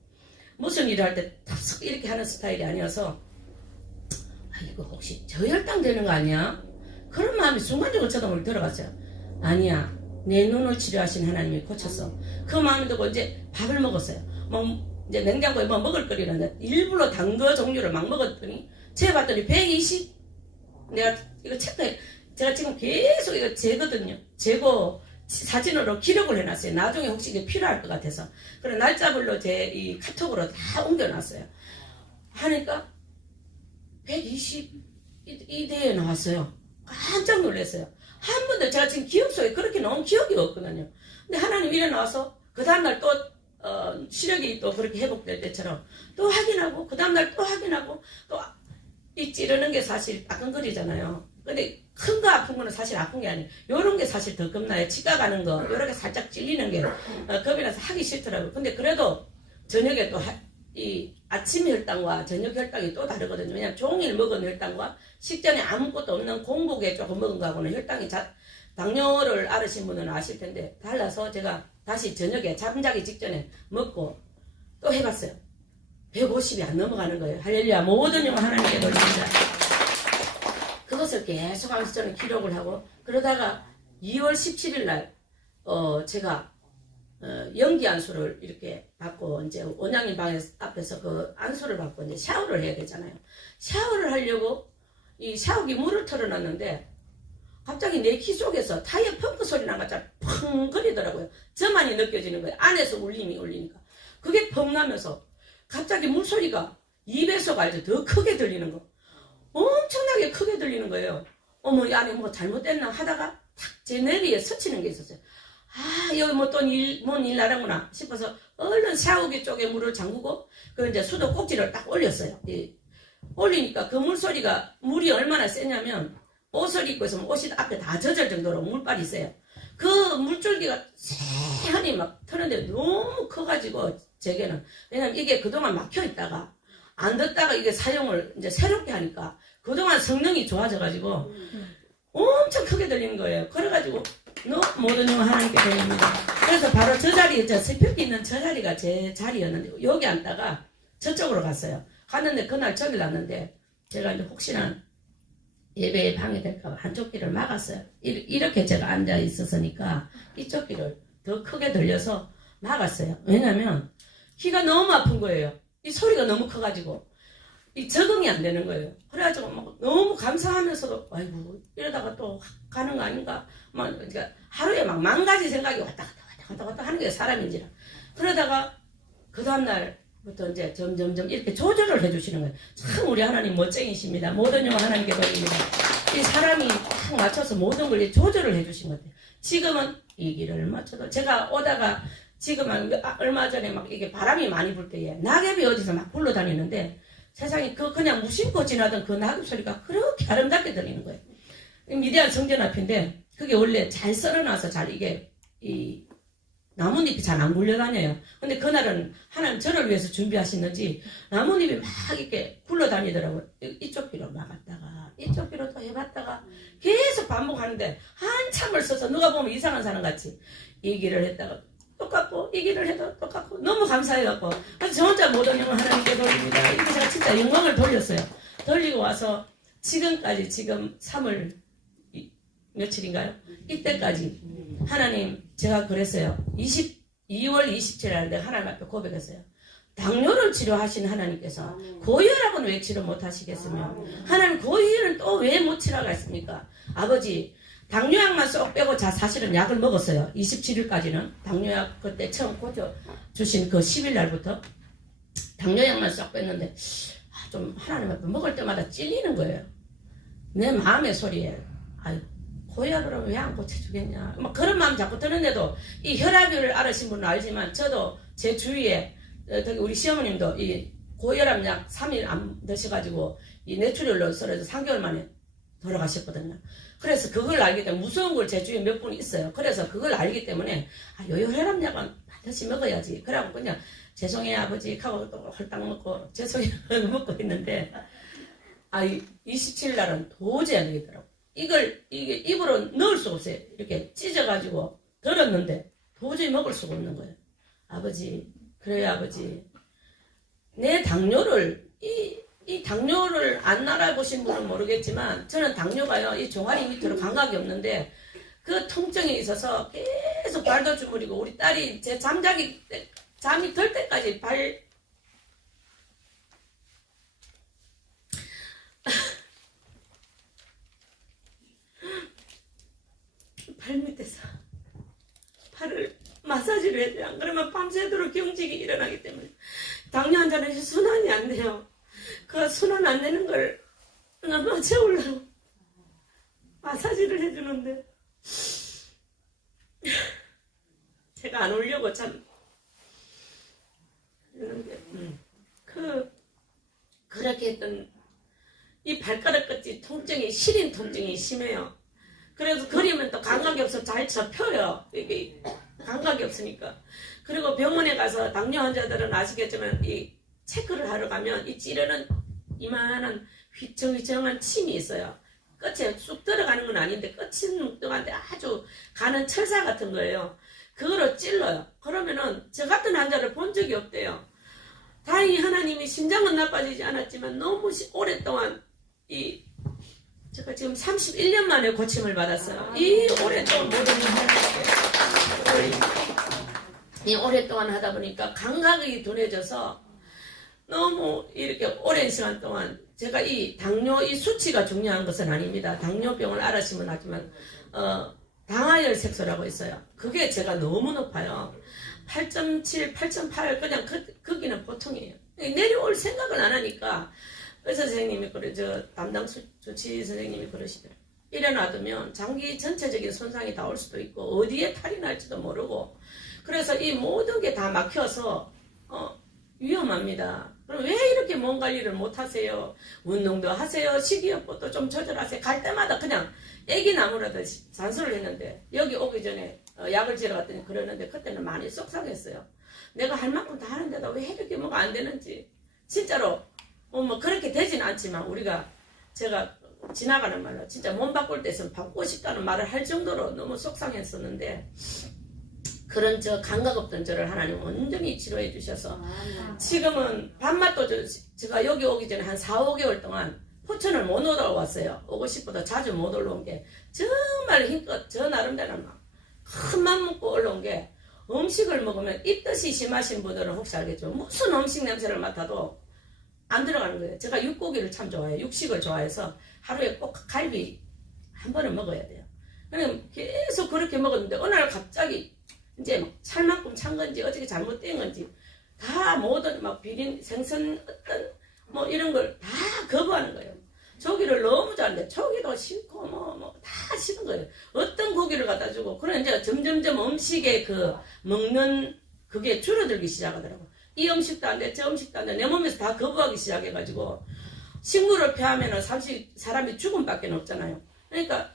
무슨 일을 할 때 탑석 이렇게 하는 스타일이 아니어서 이거 혹시 저혈당 되는 거 아니야? 그런 마음이 순간적으로 저도 모르게 들어갔어요. 아니야. 내 눈을 치료하신 하나님이 고쳤어. 그 마음이 들고 이제 밥을 먹었어요. 이제 냉장고에 먹을 거리는데 일부러 단 거 종류를 막 먹었더니 재봤더니 120 내가 이거 체크해. 제가 지금 계속 이거 재거든요. 재고 사진으로 기록을 해놨어요. 나중에 혹시 이게 필요할 것 같아서. 그래 날짜별로 제 이 카톡으로 다 옮겨놨어요. 하니까 122대에 나왔어요. 깜짝 놀랐어요. 한 번도 제가 지금 기억 속에 그렇게 나온 기억이 없거든요. 근데 하나님 이래 나와서 그 다음날 또 시력이 또 그렇게 회복될 때처럼 또 확인하고 그 다음날 또 확인하고 또 이 찌르는 게 사실 따끔거리잖아요. 근데 큰 거 아픈 거는 사실 아픈 게 아니에요. 요런 게 사실 더 겁나요. 치과 가는 거 요렇게 살짝 찔리는 게 겁이 나서 하기 싫더라고요. 근데 그래도 저녁에 또 이 아침 혈당과 저녁 혈당이 또 다르거든요. 왜냐면 종일 먹은 혈당과 식전에 아무것도 없는 공복에 조금 먹은 거하고는 혈당이 당뇨를 앓으신 분은 아실 텐데 달라서 제가 다시 저녁에 잠자기 직전에 먹고 또 해봤어요. 150이 안 넘어가는 거예요. 할렐루야. 모든 영광 하나님께 돌립니다. 그것을 계속하면서 저는 기록을 하고 그러다가 2월 17일 날 제가 연기 안수를 이렇게 받고 이제 원장님 방 앞에서 그 안수를 받고 이제 샤워를 해야 되잖아요. 샤워를 하려고 이 샤워기 물을 틀어놨는데 갑자기 내 귀 속에서 타이어 펌프 소리 난 것처럼 펑 거리더라고요. 저만이 느껴지는 거예요. 안에서 울림이 울리니까. 그게 펑 나면서 갑자기 물소리가 2배속 알죠? 더 크게 들리는 거. 엄청나게 크게 들리는 거예요. 어머, 이 안에 뭐 잘못됐나 하다가 탁 제 내비에 스치는 게 있었어요. 아, 여기 뭐 또 뭔 일 나라구나 싶어서 얼른 샤워기 쪽에 물을 잠그고 그 이제 수도 꼭지를 딱 올렸어요. 올리니까 그 물소리가 물이 얼마나 세냐면 옷을 입고 있으면 옷이 앞에 다 젖을 정도로 물빨이 있어요. 그 물줄기가 새하니 막 트는데 너무 커가지고 제게는 왜냐면 이게 그동안 막혀 있다가 안 듣다가 이게 사용을 이제 새롭게 하니까 그동안 성능이 좋아져가지고 엄청 크게 들리는 거예요. 그래가지고 모든 영광 하나님께 드립니다. 그래서 바로 저 자리에 저 새벽에 있는 저 자리가 제 자리였는데 여기 앉다가 저쪽으로 갔어요. 갔는데 그날 저기 났는데 제가 이제 혹시나 예배에 방해될까봐 한쪽 귀를 막았어요. 이렇게 제가 앉아 있었으니까 이쪽 귀를 더 크게 들려서 막았어요. 왜냐면 귀가 너무 아픈 거예요. 이 소리가 너무 커가지고 이 적응이 안 되는 거예요. 그래가지고 막 너무 감사하면서도 아이고 이러다가 또 가는 거 아닌가 막 그러니까 하루에 막 10,000가지 생각이 왔다 갔다 하는 게 사람인지라. 그러다가 그 다음날부터 이제 점점점 이렇게 조절을 해주시는 거예요. 참 우리 하나님 멋쟁이십니다. 모든 영광 하나님께 돌립니다. 이 사람이 딱 맞춰서 모든 걸 조절을 해주신 것 같아요. 지금은 이 길을 맞춰도 제가 오다가 지금은 얼마 전에 막 이게 바람이 많이 불 때에 낙엽이 어디서 막 굴러다니는데 세상에 그냥 무심코 지나던 그 낙엽 소리가 그렇게 아름답게 들리는 거예요. 미대한 성전 앞인데 그게 원래 잘 썰어놔서 잘 이게 이 나뭇잎이 잘 안 굴러다녀요. 근데 그날은 하나님 저를 위해서 준비하시는지 나뭇잎이 막 이렇게 굴러다니더라고요. 이쪽 귀로 막았다가 이쪽 귀로 또 해봤다가 계속 반복하는데 한참을 써서 누가 보면 이상한 사람 같이 이 길을 했다가 똑같고 이 길을 해도 똑같고 너무 감사해갖고 그래서 저 혼자 모든 영광 하나님께 돌립니다. 이게 제가 진짜 영광을 돌렸어요. 돌리고 와서 지금까지 지금 3월 며칠인가요? 이때까지 하나님 제가 그랬어요. 2월 27일 날 하나님 앞에 고백했어요. 당뇨를 치료하신 하나님께서 고혈압은 왜 치료 못하시겠으며 하나님 고혈압은 또 왜 못 치료하겠습니까? 아버지 당뇨약만 쏙 빼고 사실은 약을 먹었어요. 27일까지는 당뇨약 그때 처음 고쳐주신 그 10일 날부터 당뇨약만 쏙 뺐는데 좀 하나님 앞에 먹을 때마다 찔리는 거예요. 내 마음의 소리에 아유 고혈압을 왜 안 고쳐주겠냐 막 그런 마음 자꾸 드는데도 이 혈압을 앓으신 분은 알지만 저도 제 주위에 특히 우리 시어머님도 이 고혈압 약 3일 안 드셔가지고 이 뇌출혈로 쓰러져 3개월 만에 돌아가셨거든요. 그래서 그걸 알기 때문에 무서운 걸 제 주위에 몇 분 있어요. 그래서 그걸 알기 때문에 요 혈압약은 반드시 먹어야지. 그래갖고 그냥 죄송해요 아버지 하고 또 헐떡 먹고 죄송해요 먹고 있는데 27일 날은 도저히 안 되겠더라고. 이게 입으로 넣을 수가 없어요. 이렇게 찢어가지고 들었는데 도저히 먹을 수가 없는 거예요. 아버지 그래요 아버지 내 당뇨를 이 당뇨를 안 알아보신 분은 모르겠지만 저는 당뇨가요 이 종아리 밑으로 감각이 없는데 그 통증이 있어서 계속 발도 주무리고 우리 딸이 제 잠이 들 때까지 마사지를 해줘요. 안 그러면 밤새도록 경직이 일어나기 때문에 당뇨 환자는 순환이 안 돼요. 그 순환 안 되는 걸 너무 채우려고 마사지를 해주는데 제가 안 울려고 참 그러는데 그렇게 했던 이 발가락 끝이 통증이 시린 통증이 심해요. 그래서 그리면 또 감각이 없어 잘 접혀요. 이게 감각이 없으니까. 그리고 병원에 가서 당뇨 환자들은 아시겠지만 이 체크를 하러 가면 이 찌르는 이만한 휘청휘청한 침이 있어요. 끝에 쑥 들어가는 건 아닌데 끝은 묵직한데 아주 가는 철사 같은 거예요. 그거로 찔러요. 그러면은 저 같은 환자를 본 적이 없대요. 다행히 하나님이 심장은 나빠지지 않았지만 너무 오랫동안 제가 지금 31년 만에 고침을 받았어요. 이 오랫동안 모든 이 오랫동안 하다 보니까 감각이 둔해져서 너무 이렇게 오랜 시간 동안 제가 이 당뇨 이 수치가 중요한 것은 아닙니다. 당뇨병을 알았으면 하지만 당하혈 색소라고 있어요. 그게 제가 너무 높아요. 8.7, 8.8 그냥 거기는 보통이에요. 내려올 생각을 안 하니까 의사 선생님이 담당 주치 선생님이 그러시더라고요. 이래 놔두면 장기 전체적인 손상이 다 올 수도 있고 어디에 탈이 날지도 모르고 그래서 이 모든 게 다 막혀서 위험합니다. 그럼 왜 이렇게 몸 관리를 못 하세요? 운동도 하세요. 식이요법도 좀 조절하세요. 갈 때마다 그냥 애기 나무라듯이 잔소리를 했는데 여기 오기 전에 약을 지러 갔더니 그러는데 그때는 많이 속상했어요. 내가 할 만큼 다 하는데도 왜 이렇게 뭐가 안 되는지 진짜로 뭐 그렇게 되진 않지만 제가 지나가는 말로 진짜 몸 바꿀 때 있으면 바꾸고 싶다는 말을 할 정도로 너무 속상했었는데 그런 감각 없던 저를 하나님 온전히 치료해 주셔서 지금은 밤맛도 제가 여기 오기 전에 한 4, 5개월 동안 포천을 못 올라왔어요. 오고 싶어도 자주 못 올라온 게 정말 힘껏 저 나름대로 막 큰 맘 먹고 올라온 게 음식을 먹으면 입덧이 심하신 분들은 혹시 알겠죠? 무슨 음식 냄새를 맡아도 안 들어가는 거예요. 제가 육고기를 참 좋아해요. 육식을 좋아해서 하루에 꼭 갈비 한 번은 먹어야 돼요. 그냥 계속 그렇게 먹었는데 어느 날 갑자기 이제 막 찰 만큼 찬 건지 어떻게 잘못된 건지 다 모든 막 비린 생선 어떤 뭐 이런 걸 다 거부하는 거예요. 조기를 너무 좋아하는데 조기도 싫고 뭐 다 싫은 거예요. 어떤 고기를 갖다 주고 그래 이제 점점점 음식에 먹는 그게 줄어들기 시작하더라고. 이 음식도 안 돼, 저 음식도 안 돼. 내 몸에서 다 거부하기 시작해가지고 식물을 폐하면은 사람이 죽음밖에 없잖아요. 그러니까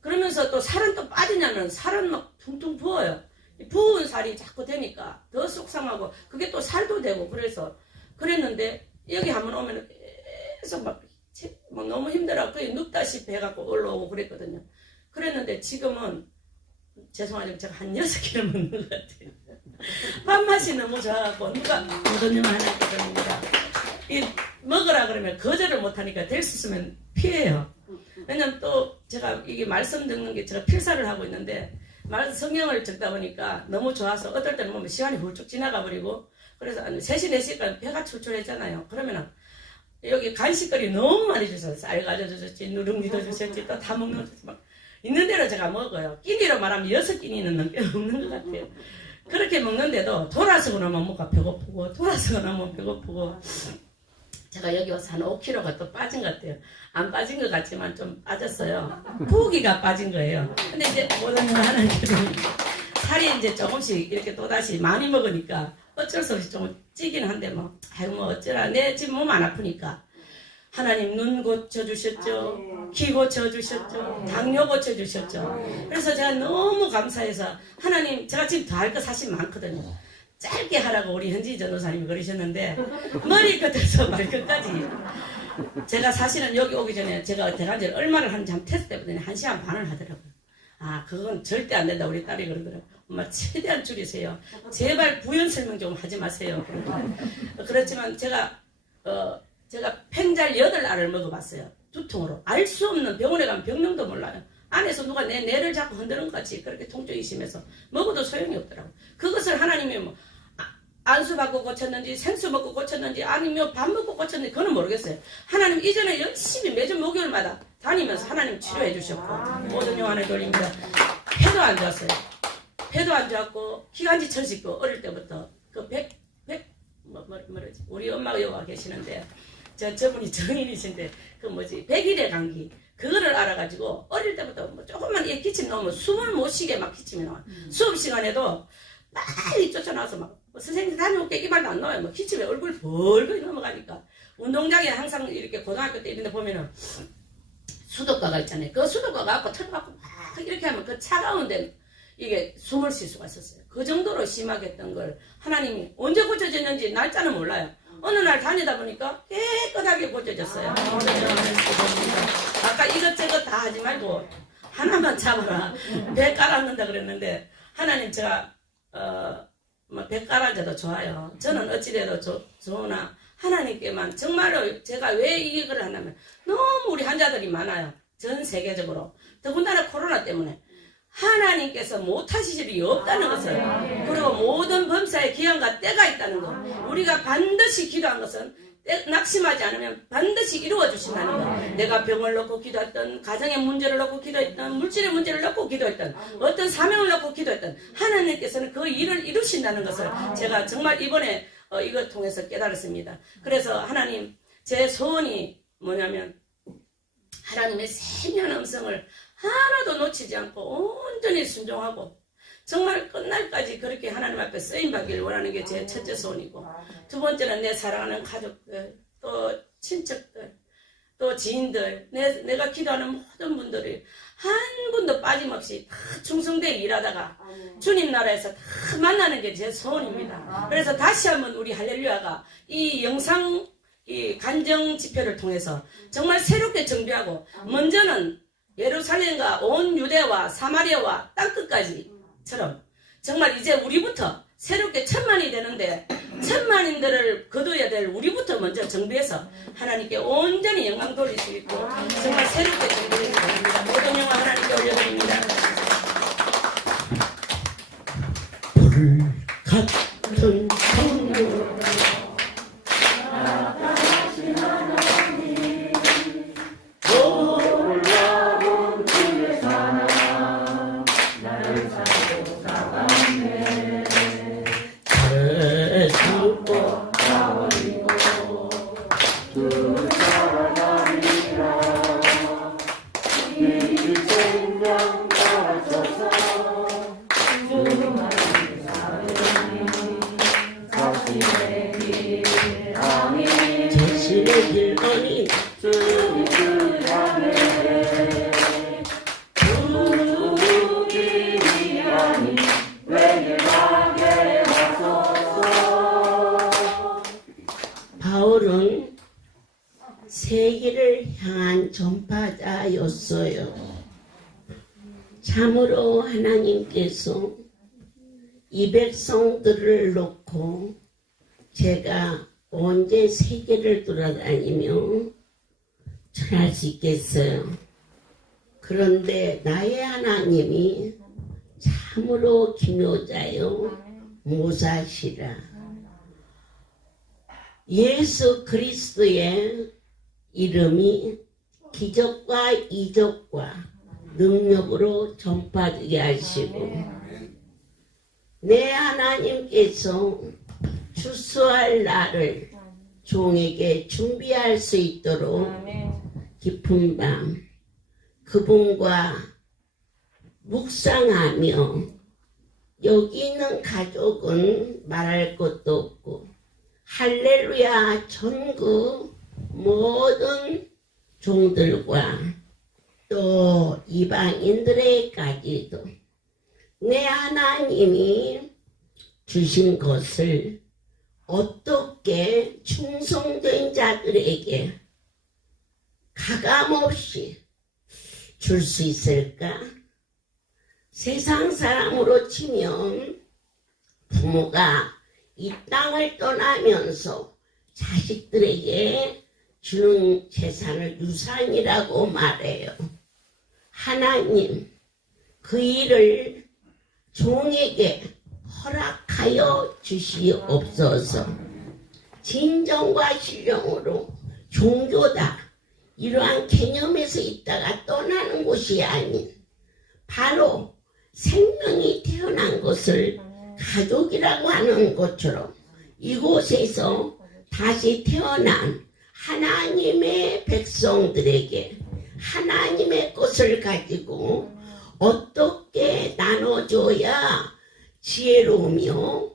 그러면서 또 살은 또 빠지냐면 살은 막 퉁퉁 부어요. 부은 살이 자꾸 되니까 더 속상하고 그게 또 살도 되고 그랬는데 여기 한번 오면 계속 막 너무 힘들어 거의 눕다시피 해갖고 올라오고 그랬거든요. 그랬는데 지금은 죄송하지만 제가 한 6개를 먹는 것 같아요. 밥맛이 너무 좋아갖고 누가 모든 하나님께 드립니다. 먹으라 그러면 거절을 못하니까 될 수 있으면 피해요. 왜냐면 또 제가 이게 말씀 듣는 게 제가 필사를 하고 있는데 성경을 듣다 보니까 너무 좋아서 어떨 때는 보면 시간이 훌쩍 지나가 버리고 그래서 3시, 4시간 배가 출출했잖아요. 그러면은 여기 간식거리 너무 많이 주셔서 쌀 가져주셨지 누룽지도 주셨지 또 다 먹는 막 있는 대로 제가 먹어요. 끼니로 말하면 6끼니는 넘게 먹는 것 같아요. 그렇게 먹는데도 돌아서고 나면 뭔가 배고프고 돌아서고 나면 배고프고 제가 여기 와서 한 5kg가 또 빠진 것 같아요. 안 빠진 것 같지만 좀 빠졌어요. 부기가 빠진 거예요. 근데 이제 모든 걸 하는 살이 이제 조금씩 이렇게 또다시 많이 먹으니까 어쩔 수 없이 좀 찌긴 한데 뭐 어쩌라 내 지금 몸 안 아프니까 하나님 눈 고쳐주셨죠. 키 고쳐주셨죠. 당뇨 고쳐주셨죠. 그래서 제가 너무 감사해서 하나님 제가 지금 더 할 거 사실 많거든요. 짧게 하라고 우리 현지 전도사님이 그러셨는데 머리끝에서 발끝까지 제가 사실은 여기 오기 전에 제가 대관절 얼마를 하는지 한번 테스트 해보더니 1시간 반을 하더라고요. 아 그건 절대 안 된다 우리 딸이 그러더라고요. 엄마 최대한 줄이세요. 제발 부연 설명 좀 하지 마세요. 그렇지만 제가 팽잘 8알을 먹어봤어요. 두통으로. 알 수 없는 병원에 가면 병명도 몰라요. 안에서 누가 내 뇌를 자꾸 흔드는 것 같이 그렇게 통증이 심해서 먹어도 소용이 없더라고요. 그것을 하나님이 뭐 안수 받고 고쳤는지 생수 먹고 고쳤는지 아니면 밥 먹고 고쳤는지 그건 모르겠어요. 하나님 이전에 열심히 매주 목요일마다 다니면서 하나님 치료해 주셨고 모든 영안을 돌립니다. 폐도 안 좋았어요. 배도 안 좋았고 기관지 철식고 어릴 때부터 그 뭐지 우리 엄마가 여기 계시는데 저분이 정인이신데 그 뭐지 백일의 감기 그거를 알아가지고 어릴 때부터 뭐 조금만 이 기침 나오면 숨을 못 쉬게 막 기침이 나와. 수업 시간에도 빨리 쫓아나와서 막 선생님 다녀올게 이 말도 안 나와요. 뭐 기침에 얼굴 벌겋게 넘어가니까 운동장에 항상 이렇게 고등학교 때 이런 데 보면은 수도가가 있잖아요. 그 수도가 갖고 털갖고 막 이렇게 하면 그 차가운데 이게 숨을 쉴 수가 있었어요. 그 정도로 심하게 했던 걸 하나님이 언제 고쳐졌는지 날짜는 몰라요. 어느 날 다니다 보니까 깨끗하게 고쳐졌어요. 아까 이것저것 다 하지 말고 하나만 잡아라. 배 깔아놓는다 그랬는데 하나님 제가 배 깔아줘도 좋아요. 저는 어찌돼도 좋으나 하나님께만 정말로 제가 왜 이걸 하냐면 너무 우리 환자들이 많아요. 전 세계적으로. 더군다나 코로나 때문에. 하나님께서 못하실 일이 없다는 것을 그리고 모든 범사에 기한과 때가 있다는 것 우리가 반드시 기도한 것은 낙심하지 않으면 반드시 이루어 주신다는 것 내가 병을 놓고 기도했던 가정의 문제를 놓고 기도했던 물질의 문제를 놓고 기도했던 어떤 사명을 놓고 기도했던 하나님께서는 그 일을 이루신다는 것을 제가 정말 이번에 이걸 통해서 깨달았습니다. 그래서 하나님 제 소원이 뭐냐면 하나님의 세미한 음성을 하나도 놓치지 않고 온전히 순종하고 정말 끝날까지 그렇게 하나님 앞에 쓰임받기를 원하는 게 제 첫째 소원이고 두 번째는 내 사랑하는 가족들 또 친척들 또 지인들 내가 기도하는 모든 분들이 한 분도 빠짐없이 다 충성되게 일하다가 주님 나라에서 다 만나는 게 제 소원입니다. 그래서 다시 한번 우리 할렐루야가 이 영상 이 간정 집회를 통해서 정말 새롭게 정비하고 먼저는 예루살렘과 온 유대와 사마리아와 땅끝까지처럼 정말 이제 우리부터 새롭게 1000만이 되는데 1000만인들을 거둬야 될 우리부터 먼저 정비해서 하나님께 온전히 영광 돌릴 수 있고 정말 새롭게 정비해서 바랍니다. 모든 영광 하나님께 올려드립니다. 불 같은 성령 바울은 세계를 향한 전파자였어요. 참으로 하나님께서 이 백성들을 놓고 제가 언제 세계를 돌아다니며 전할 수 있겠어요. 그런데 나의 하나님이 참으로 기묘자요 모사시라. 예수 그리스도의 이름이 기적과 이적과 능력으로 전파되게 하시고 내 하나님께서 추수할 날을 종에게 준비할 수 있도록 깊은 밤 그분과 묵상하며 여기 있는 가족은 말할 것도 없고 할렐루야 전국 모든 종들과 또 이방인들에게까지도 내 하나님이 주신 것을 어떻게 충성된 자들에게 가감없이 줄 수 있을까? 세상 사람으로 치면 부모가 이 땅을 떠나면서 자식들에게 주는 재산을 유산이라고 말해요. 하나님, 그 일을 종에게 허락하여 주시옵소서. 진정과 신령으로 종교다 이러한 개념에서 있다가 떠나는 곳이 아닌 바로 생명이 태어난 것을 가족이라고 하는 것처럼 이곳에서 다시 태어난 하나님의 백성들에게 하나님의 것을 가지고 어떻게 나눠줘야 지혜로우며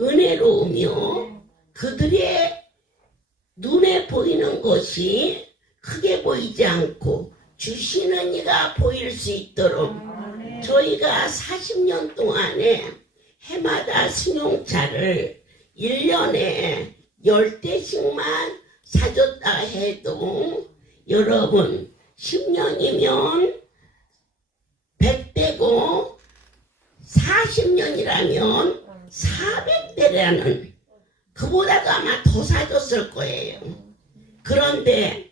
은혜로우며 그들의 눈에 보이는 것이 크게 보이지 않고 주시는 이가 보일 수 있도록 저희가 40년 동안에 해마다 승용차를 1년에 10대씩만 사줬다 해도 여러분 10년이면 100대고 40년이라면 400대라는 그보다도 아마 더 사줬을 거예요. 그런데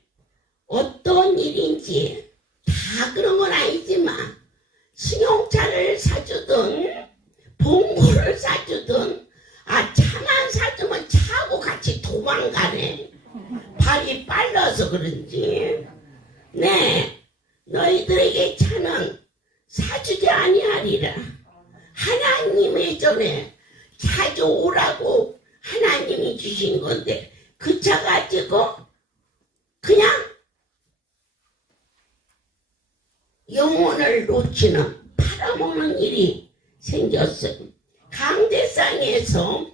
어떤 일인지 다 그런 건 아니지만 승용차를 사주든 봉고를 사주든 차만 사주면 차하고 같이 도망가네. 발이 빨라서 그런지. 네, 너희들에게 차는 사주지 아니하리라. 하나님의 전에 찾아오라고 하나님이 주신 건데 그 차 가지고 그냥 영혼을 놓치는 팔아먹는 일이 생겼어요. 강대상에서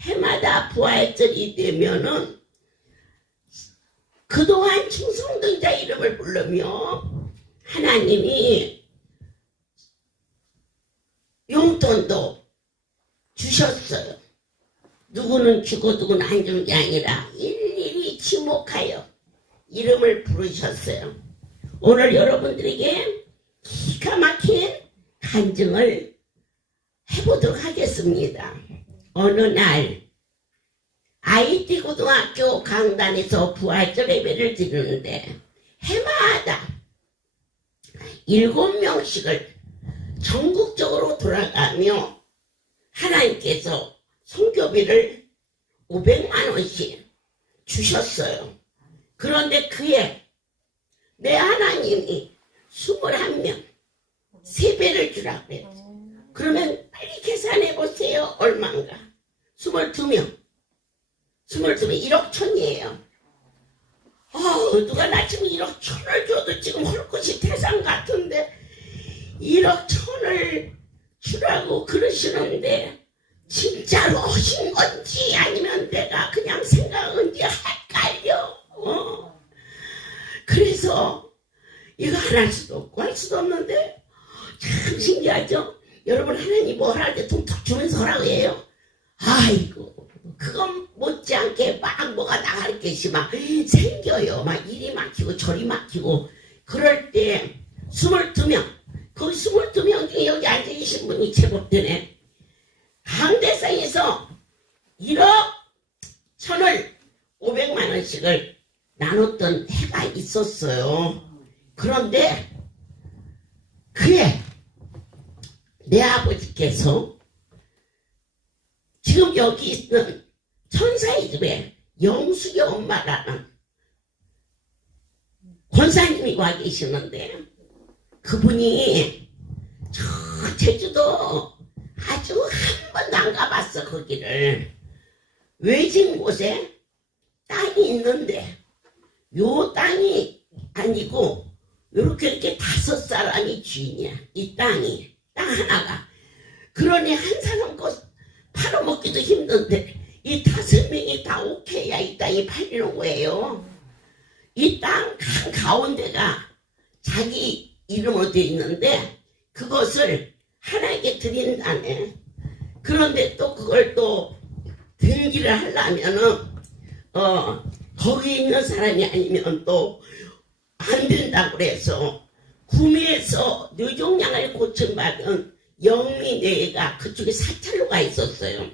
해마다 부활절이 되면은 그동안 충성된 자 이름을 부르며 하나님이 용돈도 주셨어요. 누구는 주고 누구는 안 준 게 아니라 일일이 지목하여 이름을 부르셨어요. 오늘 여러분들에게 기가 막힌 간증을 해보도록 하겠습니다. 어느 날 IT 고등학교 강단에서 부활절 예배를 드리는데 해마다 7명씩을 전국적으로 돌아가며 하나님께서 선교비를 500만 원씩 주셨어요. 그런데 그에 내 하나님이 21명 3배를 주라고 그래요. 그러면 빨리 계산해 보세요. 얼마인가? 22명 1억 천이에요. 누가 나 지금 1억 천을 줘도 지금 헐것이 태산 같은데 1억 천을 주라고 그러시는데 진짜로 하신 건지 아니면 내가 그냥 생각한지 헷갈려. 그래서 이거 안 할 수도 없고 할 수도 없는데 참 신기하죠. 여러분 하나님 뭐 할 때 돈 턱 주면서 하라고 해요. 아이고 그건 못지않게 막 뭐가 나갈 것이 막 생겨요. 막 이리 막히고 저리 막히고 그럴 때 22명 그 22명 중에 여기 앉아계신 분이 제법 되네. 강대상에서 1억 천을 500만 원씩을 나눴던 해가 있었어요. 그런데 그에 내 아버지께서 지금 여기 있는 천사의 집에 영숙이 엄마라는 권사님이 와 계시는데 그분이 저 제주도 아주 한 번도 안 가봤어. 거기를 외진 곳에 땅이 있는데 요 땅이 아니고 이렇게 5사람이 주인이야. 이 땅이 땅 하나가. 그러니 한 사람 것 팔아먹기도 힘든데 이 5명이 다 오케이야 이 땅이 팔리는 거예요. 이 땅 가운데가 자기 이름으로 되어 있는데 그것을 하나님께 드린다네. 그런데 또 그걸 또 등기를 하려면은 거기 있는 사람이 아니면 또 안 된다고 그래서 구미에서 뇌종양을 고침받은 영미뇌가 그쪽에 사찰로 가 있었어요.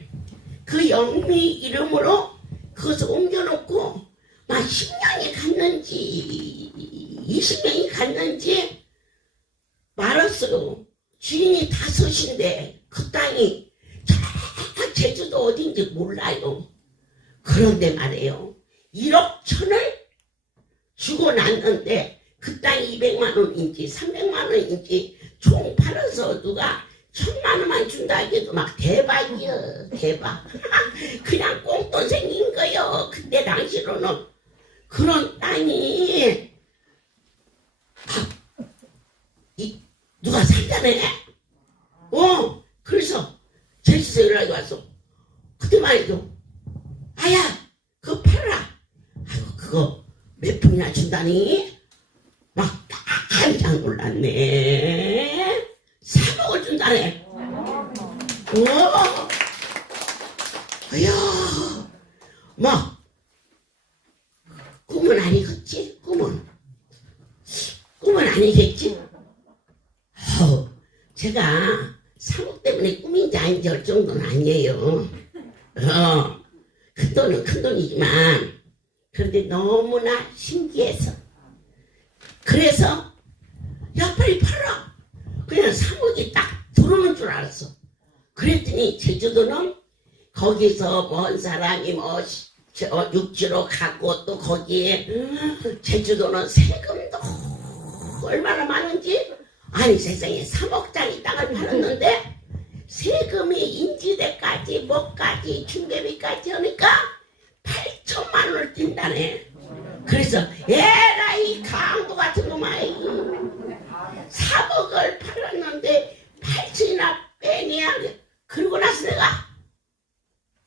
그 영미 이름으로 그것을 옮겨놓고 막 10년이 갔는지 20년이 갔는지 말았어요. 주인이 5인데 그 땅이 저 제주도 어딘지 몰라요. 그런데 말이에요. 1억 천을 주고 났는데 그 땅이 200만 원인지 300만 원인지 총 팔아서 누가 1,000,000원만 준다 해도 막 대박이야 대박. 그냥 꽁돈 생긴 거요. 그때 당시로는 그런 땅이 누가 산다네. 그래서 제주도 연락이 왔어. 그때 말이죠. 아야 그거 팔아라. 아이고 그거 몇 푼이나 준다니? 막 깜짝 놀랐네. 3억을 준다네. 이야 막 꿈은 아니겠지? 꿈은 아니겠지? 제가 3억 때문에 꿈인지 아닌지 할 정도는 아니에요. 큰 돈은 큰 돈이지만 그런데 너무나 신기해서 그래서 야 빨리 팔아. 그냥 3억이 딱 들어오는 줄 알았어. 그랬더니 제주도는 거기서 먼 사람이 육지로 가고 또 거기에 제주도는 세금도 얼마나 많은지 아니 세상에 3억짜리 땅을 팔았는데 세금이 인지대까지 뭐까지 중개비까지 하니까 8천만 원을 뛴다네. 그래서 에라이 강도 같은 놈아 3억을 팔았는데 8천이나 빼냐. 그러고 나서 내가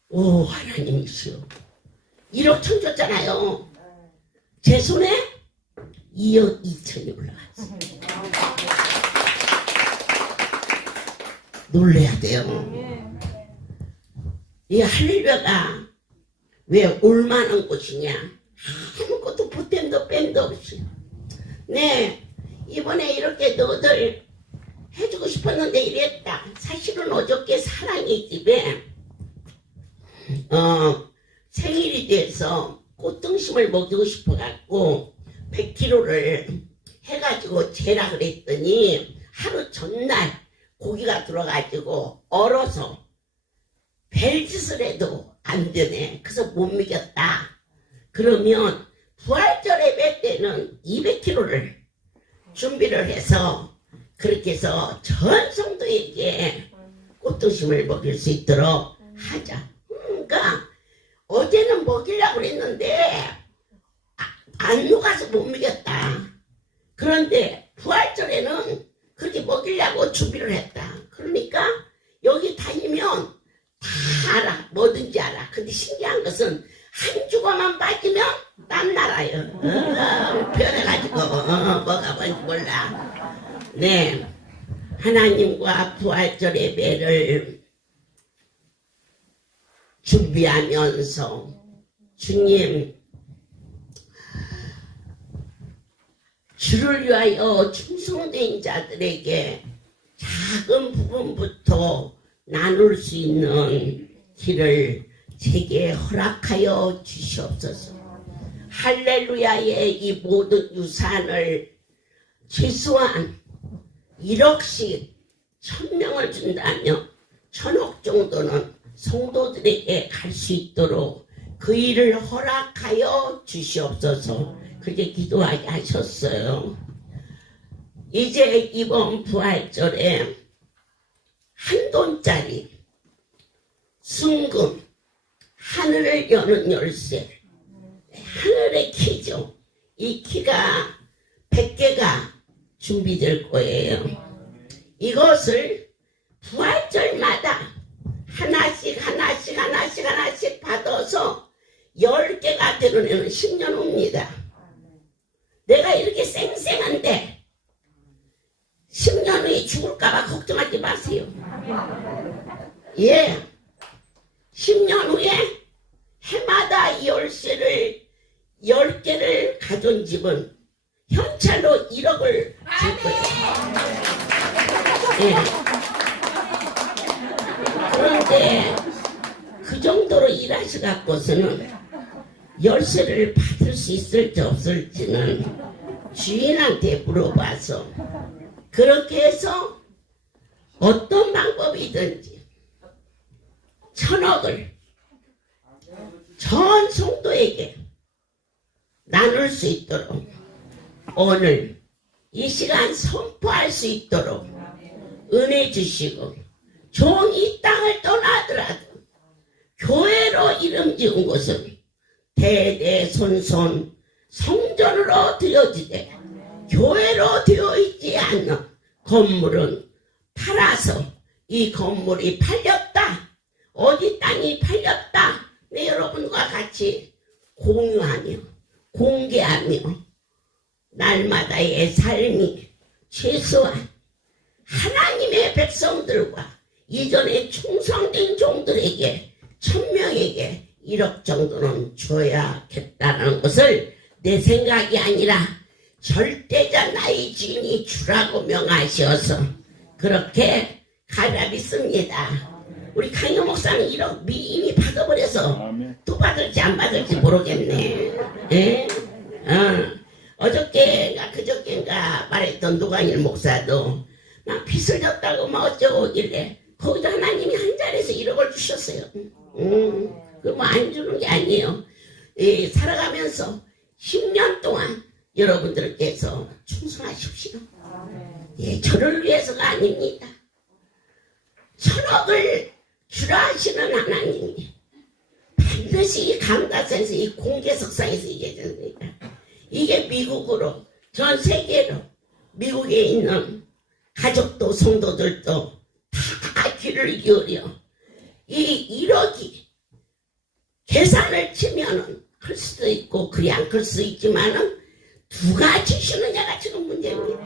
오 하나님이시여 1억 천 줬잖아요. 제 손에 2억 2천이 올라갔어. 놀래야 돼요. 이 할렐루야가 왜 올만한 곳이냐. 아무것도 보탬도 뺨도 없이. 네 이번에 이렇게 너들 해주고 싶었는데 이랬다. 사실은 어저께 사랑이 집에 생일이 돼서 꽃등심을 먹이고 싶어갖고 100kg를 해가지고 재라 그랬더니 하루 전날 고기가 들어가지고 얼어서 벨짓을 해도 안 되네. 그래서 못 먹였다. 그러면 부활절 예배 때는 200kg를 준비를 해서 그렇게 해서 전 성도에게 꽃등심을 먹일 수 있도록 하자. 그러니까 어제는 먹이려고 그랬는데 안 녹아서 못 먹였다. 그런데 부활절에는 그렇게 먹이려고 준비를 했다. 그러니까 여기 다니면 다 알아. 뭐든지 알아. 근데 신기한 것은 한 주거만 빠지면 땀 나라요. 변해가지고 뭐가 뭔지 몰라. 네, 하나님과 부활절 예배를 준비하면서 주님 주를 위하여 충성된 자들에게 작은 부분부터 나눌 수 있는 길을 제게 허락하여 주시옵소서. 할렐루야의 이 모든 유산을 최소한 1억씩 1,000명을 준다면 1,000억 정도는 성도들에게 갈 수 있도록 그 일을 허락하여 주시옵소서. 그렇게 기도하게 하셨어요. 이제 이번 부활절에 한 돈짜리 순금 하늘을 여는 열쇠 하늘의 키죠. 이 키가 100개가 준비될 거예요. 이것을 부활절마다 하나씩 받아서 10개가 되는 애는 10년 옵니다. 내가 이렇게 쌩쌩한데 10년 후에 죽을까봐 걱정하지 마세요. 예, 10년 후에 해마다 이 열쇠를 10개를 가져온 집은 현찰로 1억을 줄 거예요. 예. 그런데 그 정도로 일하셔갖고서는 열쇠를 받을 수 있을지 없을지는 주인한테 물어봐서 그렇게 해서 어떤 방법이든지 1,000억을 전 성도에게 나눌 수 있도록 오늘 이 시간 선포할 수 있도록 은혜 주시고 종이 땅을 떠나더라도 교회로 이름 지은 곳은 대대손손 성전으로 되어지되 교회로 되어 있지 않는 건물은 팔아서 이 건물이 팔렸다. 어디 땅이 팔렸다. 네, 여러분과 같이 공유하며 공개하며 날마다의 삶이 최소한 하나님의 백성들과 이전에 충성된 종들에게 1000명에게 1억 정도는 줘야겠다는 것을 내 생각이 아니라 절대자 나의 주인이 주라고 명하셔서 그렇게 가라 믿습니다. 우리 강효 목사는 1억 미리 받아버려서 또 받을지 안 받을지 모르겠네. 예? 어저께인가 그저께인가 말했던 노광일 목사도 막 빚을 졌다고 뭐 어쩌고 오길래 거기도 하나님이 한 자리에서 1억을 주셨어요. 그 뭐 안 주는 게 아니에요. 살아가면서 10년 동안 여러분들께서 충성하십시오. 예, 저를 위해서가 아닙니다. 1000억을 주라 하시는 하나님이 반드시 이 감다산에서 이 공개석상에서 얘기해줍니다. 이게 미국으로 전 세계로 미국에 있는 가족도 성도들도 다 귀를 기울여 이 1억이 계산을 치면은 클 수도 있고 그리 안 클 수 있지만은 누가 주시느냐가 지금 문제입니다.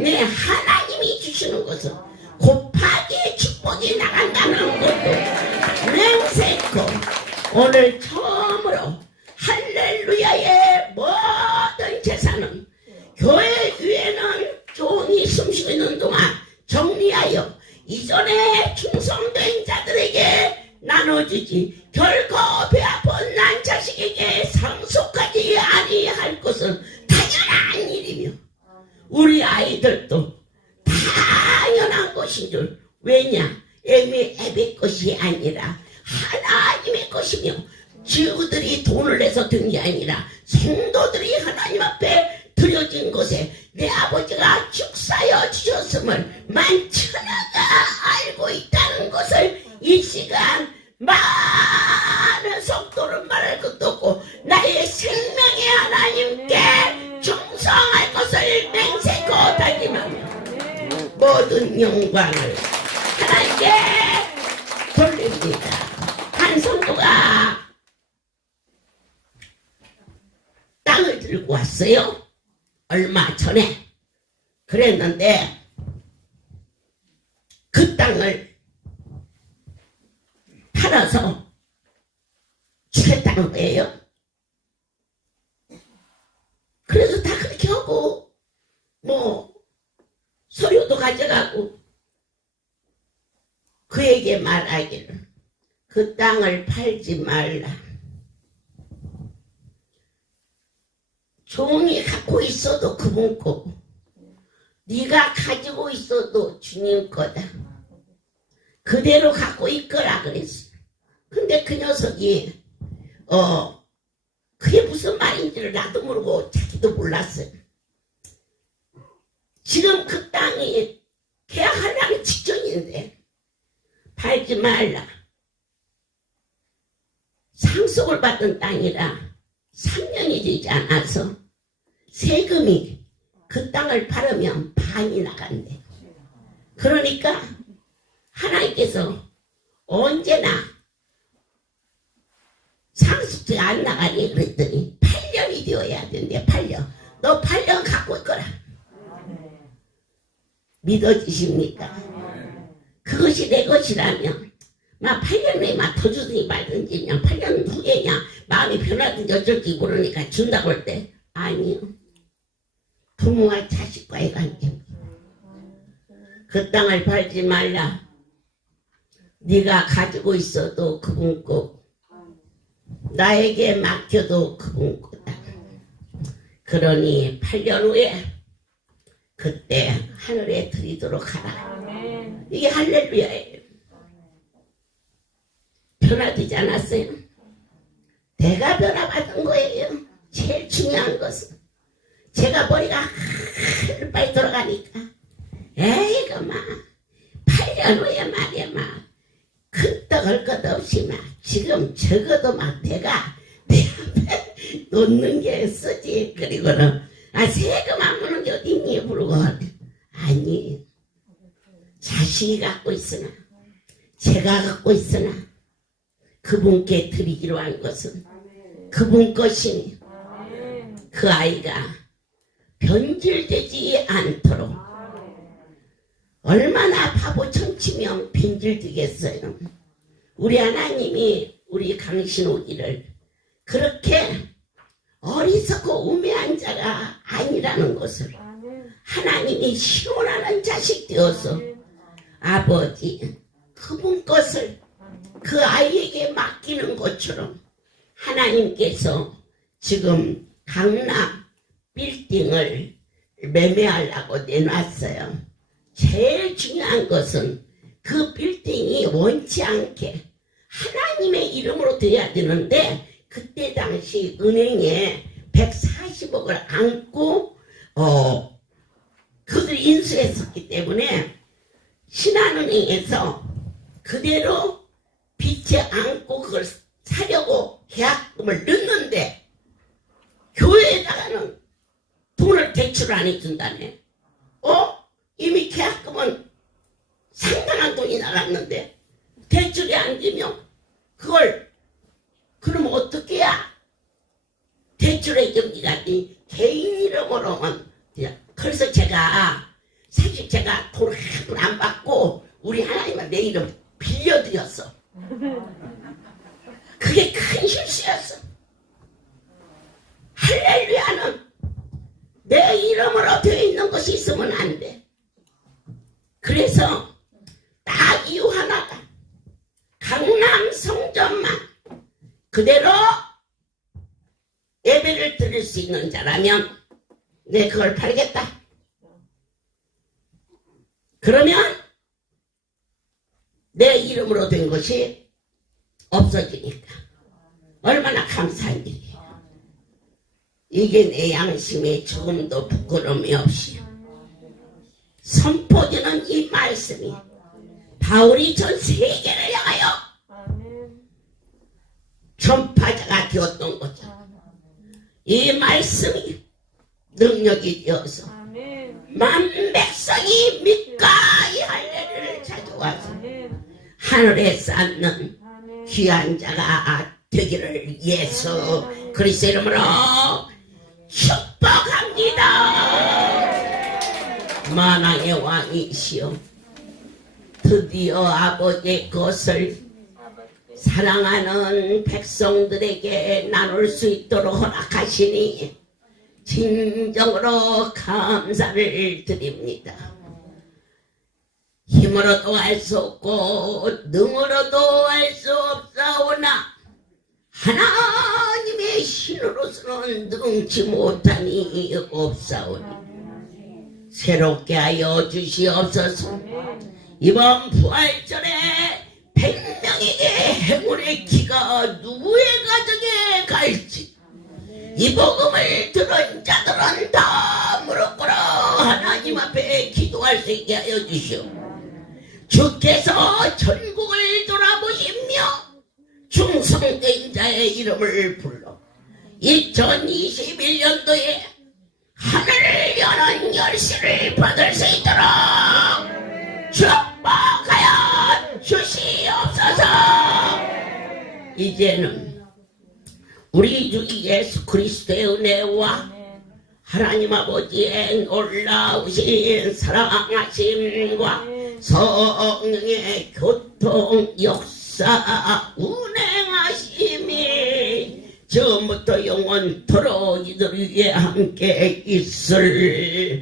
네, 하나님이 주시는 것은 곱하기 축복이 나간다는 것도 맹세코 오늘 처음으로 할렐루야의 모든 재산은 교회 위에는 종이 숨쉬고 있는 동안 정리하여 이전에 충성된 자들에게 나눠주지 결코 배아픈 난 자식에게 상속하지 아니할 것은 당연한 일이며 우리 아이들도 당연한 것인 줄 왜냐 애비 것이 아니라 하나님의 것이며 지우들이 돈을 내서 든 게 아니라 성도들이 하나님 앞에 드려진 것에 내 아버지가 축사여 주셨음을 만천하가 알고 있다는 것을 이 시간 많은 성도를 말할 것도 없고 나의 생명의 하나님께 충성할 것을 맹세코 다짐하며 모든 영광을 하나님께 돌립니다. 한 성도가 땅을 들고 왔어요. 얼마 전에 그랬는데 그 땅을 팔아서 주겠다는 거예요. 그래서 다 그렇게 하고 뭐 서류도 가져가고 그에게 말하기를 그 땅을 팔지 말라. 종이 갖고 있어도 그분 거고 네가 가지고 있어도 주님 거다. 그대로 갖고 있거라 그랬어. 근데 그 녀석이 그게 무슨 말인지를 나도 모르고 자기도 몰랐어요. 지금 그 땅이 계약하려는 직전인데 팔지 말라. 상속을 받은 땅이라 3년이 되지 않아서 세금이 그 땅을 팔으면 반이 나간대. 그러니까 하나님께서 언제나 상속이 안 나가니 그랬더니 8년이 되어야 된대. 8년. 너 8년 갖고 있거라. 믿어지십니까? 그것이 내 것이라면 막 8년 내에 막 더 주든지 말든지 그냥 8년 후에 그냥 마음이 변하든지 어쩔지 모르니까 준다고 할 때 아니요. 부모와 자식과의 관계. 그 땅을 팔지 말라. 네가 가지고 있어도 그분 거 나에게 맡겨도 그분 거다. 그러니 8년 후에 그때 하늘에 드리도록 하라. 이게 할렐루야예요. 변화되지 않았어요. 내가 변화받은 거예요. 제일 중요한 것은 제가 머리가 빨리 돌아가니까 에이 그만 내려놓야 말이야 막 큰 떡을 것 없이 막 지금 적어도 막 내가 내 앞에 놓는 게 쓰지. 그리고는 세금 안 무는 게 어딨니 부르고 아니 자식이 갖고 있으나 제가 갖고 있으나 그분께 드리기로 한 것은 그분 것이니 그 아이가 변질되지 않도록 얼마나 바보 천치면 변질되겠어요. 우리 하나님이 우리 강신옥이를 그렇게 어리석고 우매한 자가 아니라는 것을 하나님이 시원하는 자식 되어서 아버지 그분 것을 그 아이에게 맡기는 것처럼 하나님께서 지금 강남 빌딩을 매매하려고 내놨어요. 제일 중요한 것은 그 빌딩이 원치 않게 하나님의 이름으로 돼야 되는데 그때 당시 은행에 140억을 안고 그들이 인수했었기 때문에 신한은행에서 그대로 빚에 안고 그걸 사려고 계약금을 넣는데 교회에다가는 돈을 대출 안 해준다네. 이미 계약금은 상당한 돈이 나갔는데 대출이 안 되면 그걸 그럼 어떻게 해야 대출의 경기가 개인 이름으로만 그래서 사실 제가 돈 한 푼 안 받고 우리 하나님은 내 이름 빌려드렸어. 그게 큰 실수였어. 할렐루야는 내 이름으로 되어 있는 것이 있으면 안 돼. 그래서 딱 이유 하나가 강남 성전만 그대로 예배를 드릴 수 있는 자라면 내 그걸 팔겠다. 그러면 내 이름으로 된 것이 없어지니까 얼마나 감사한 일이에요. 이게 내 양심에 조금도 부끄러움이 없이 선포되는 이 말씀이 바울이 전 세계를 향하여 전파자가 되었던 거죠. 이 말씀이 능력이 되어서 만백성이 믿고 이 할례를 찾아와서 하늘에 쌓는 귀한 자가 되기를 예수 그리스도 이름으로 축복합니다. 만왕의 왕이시여 드디어 아버지의 것을 사랑하는 백성들에게 나눌 수 있도록 허락하시니 진정으로 감사를 드립니다. 힘으로도 할 수 없고 능으로도 할 수 없사오나 하나님의 신으로서는 능치 못하니 없사오니 새롭게 하여 주시옵소서. 이번 부활절에 100명에게 행운의 기가 누구의 가정에 갈지 이 복음을 들은 자들은 다 무릎 꿇어 하나님 앞에 기도할 수 있게 하여 주시오. 주께서 전국을 돌아보시며 충성된 자의 이름을 불러 2021년도에 하늘을 여는 열쇠를 받을 수 있도록 축복하여 주시옵소서. 이제는 우리 주 예수 그리스도의 은혜와 하나님 아버지의 놀라우신 사랑하심과 성령의 교통 역사 운행하심이 처음부터 영원토록 이들 위에 함께 있을지어다.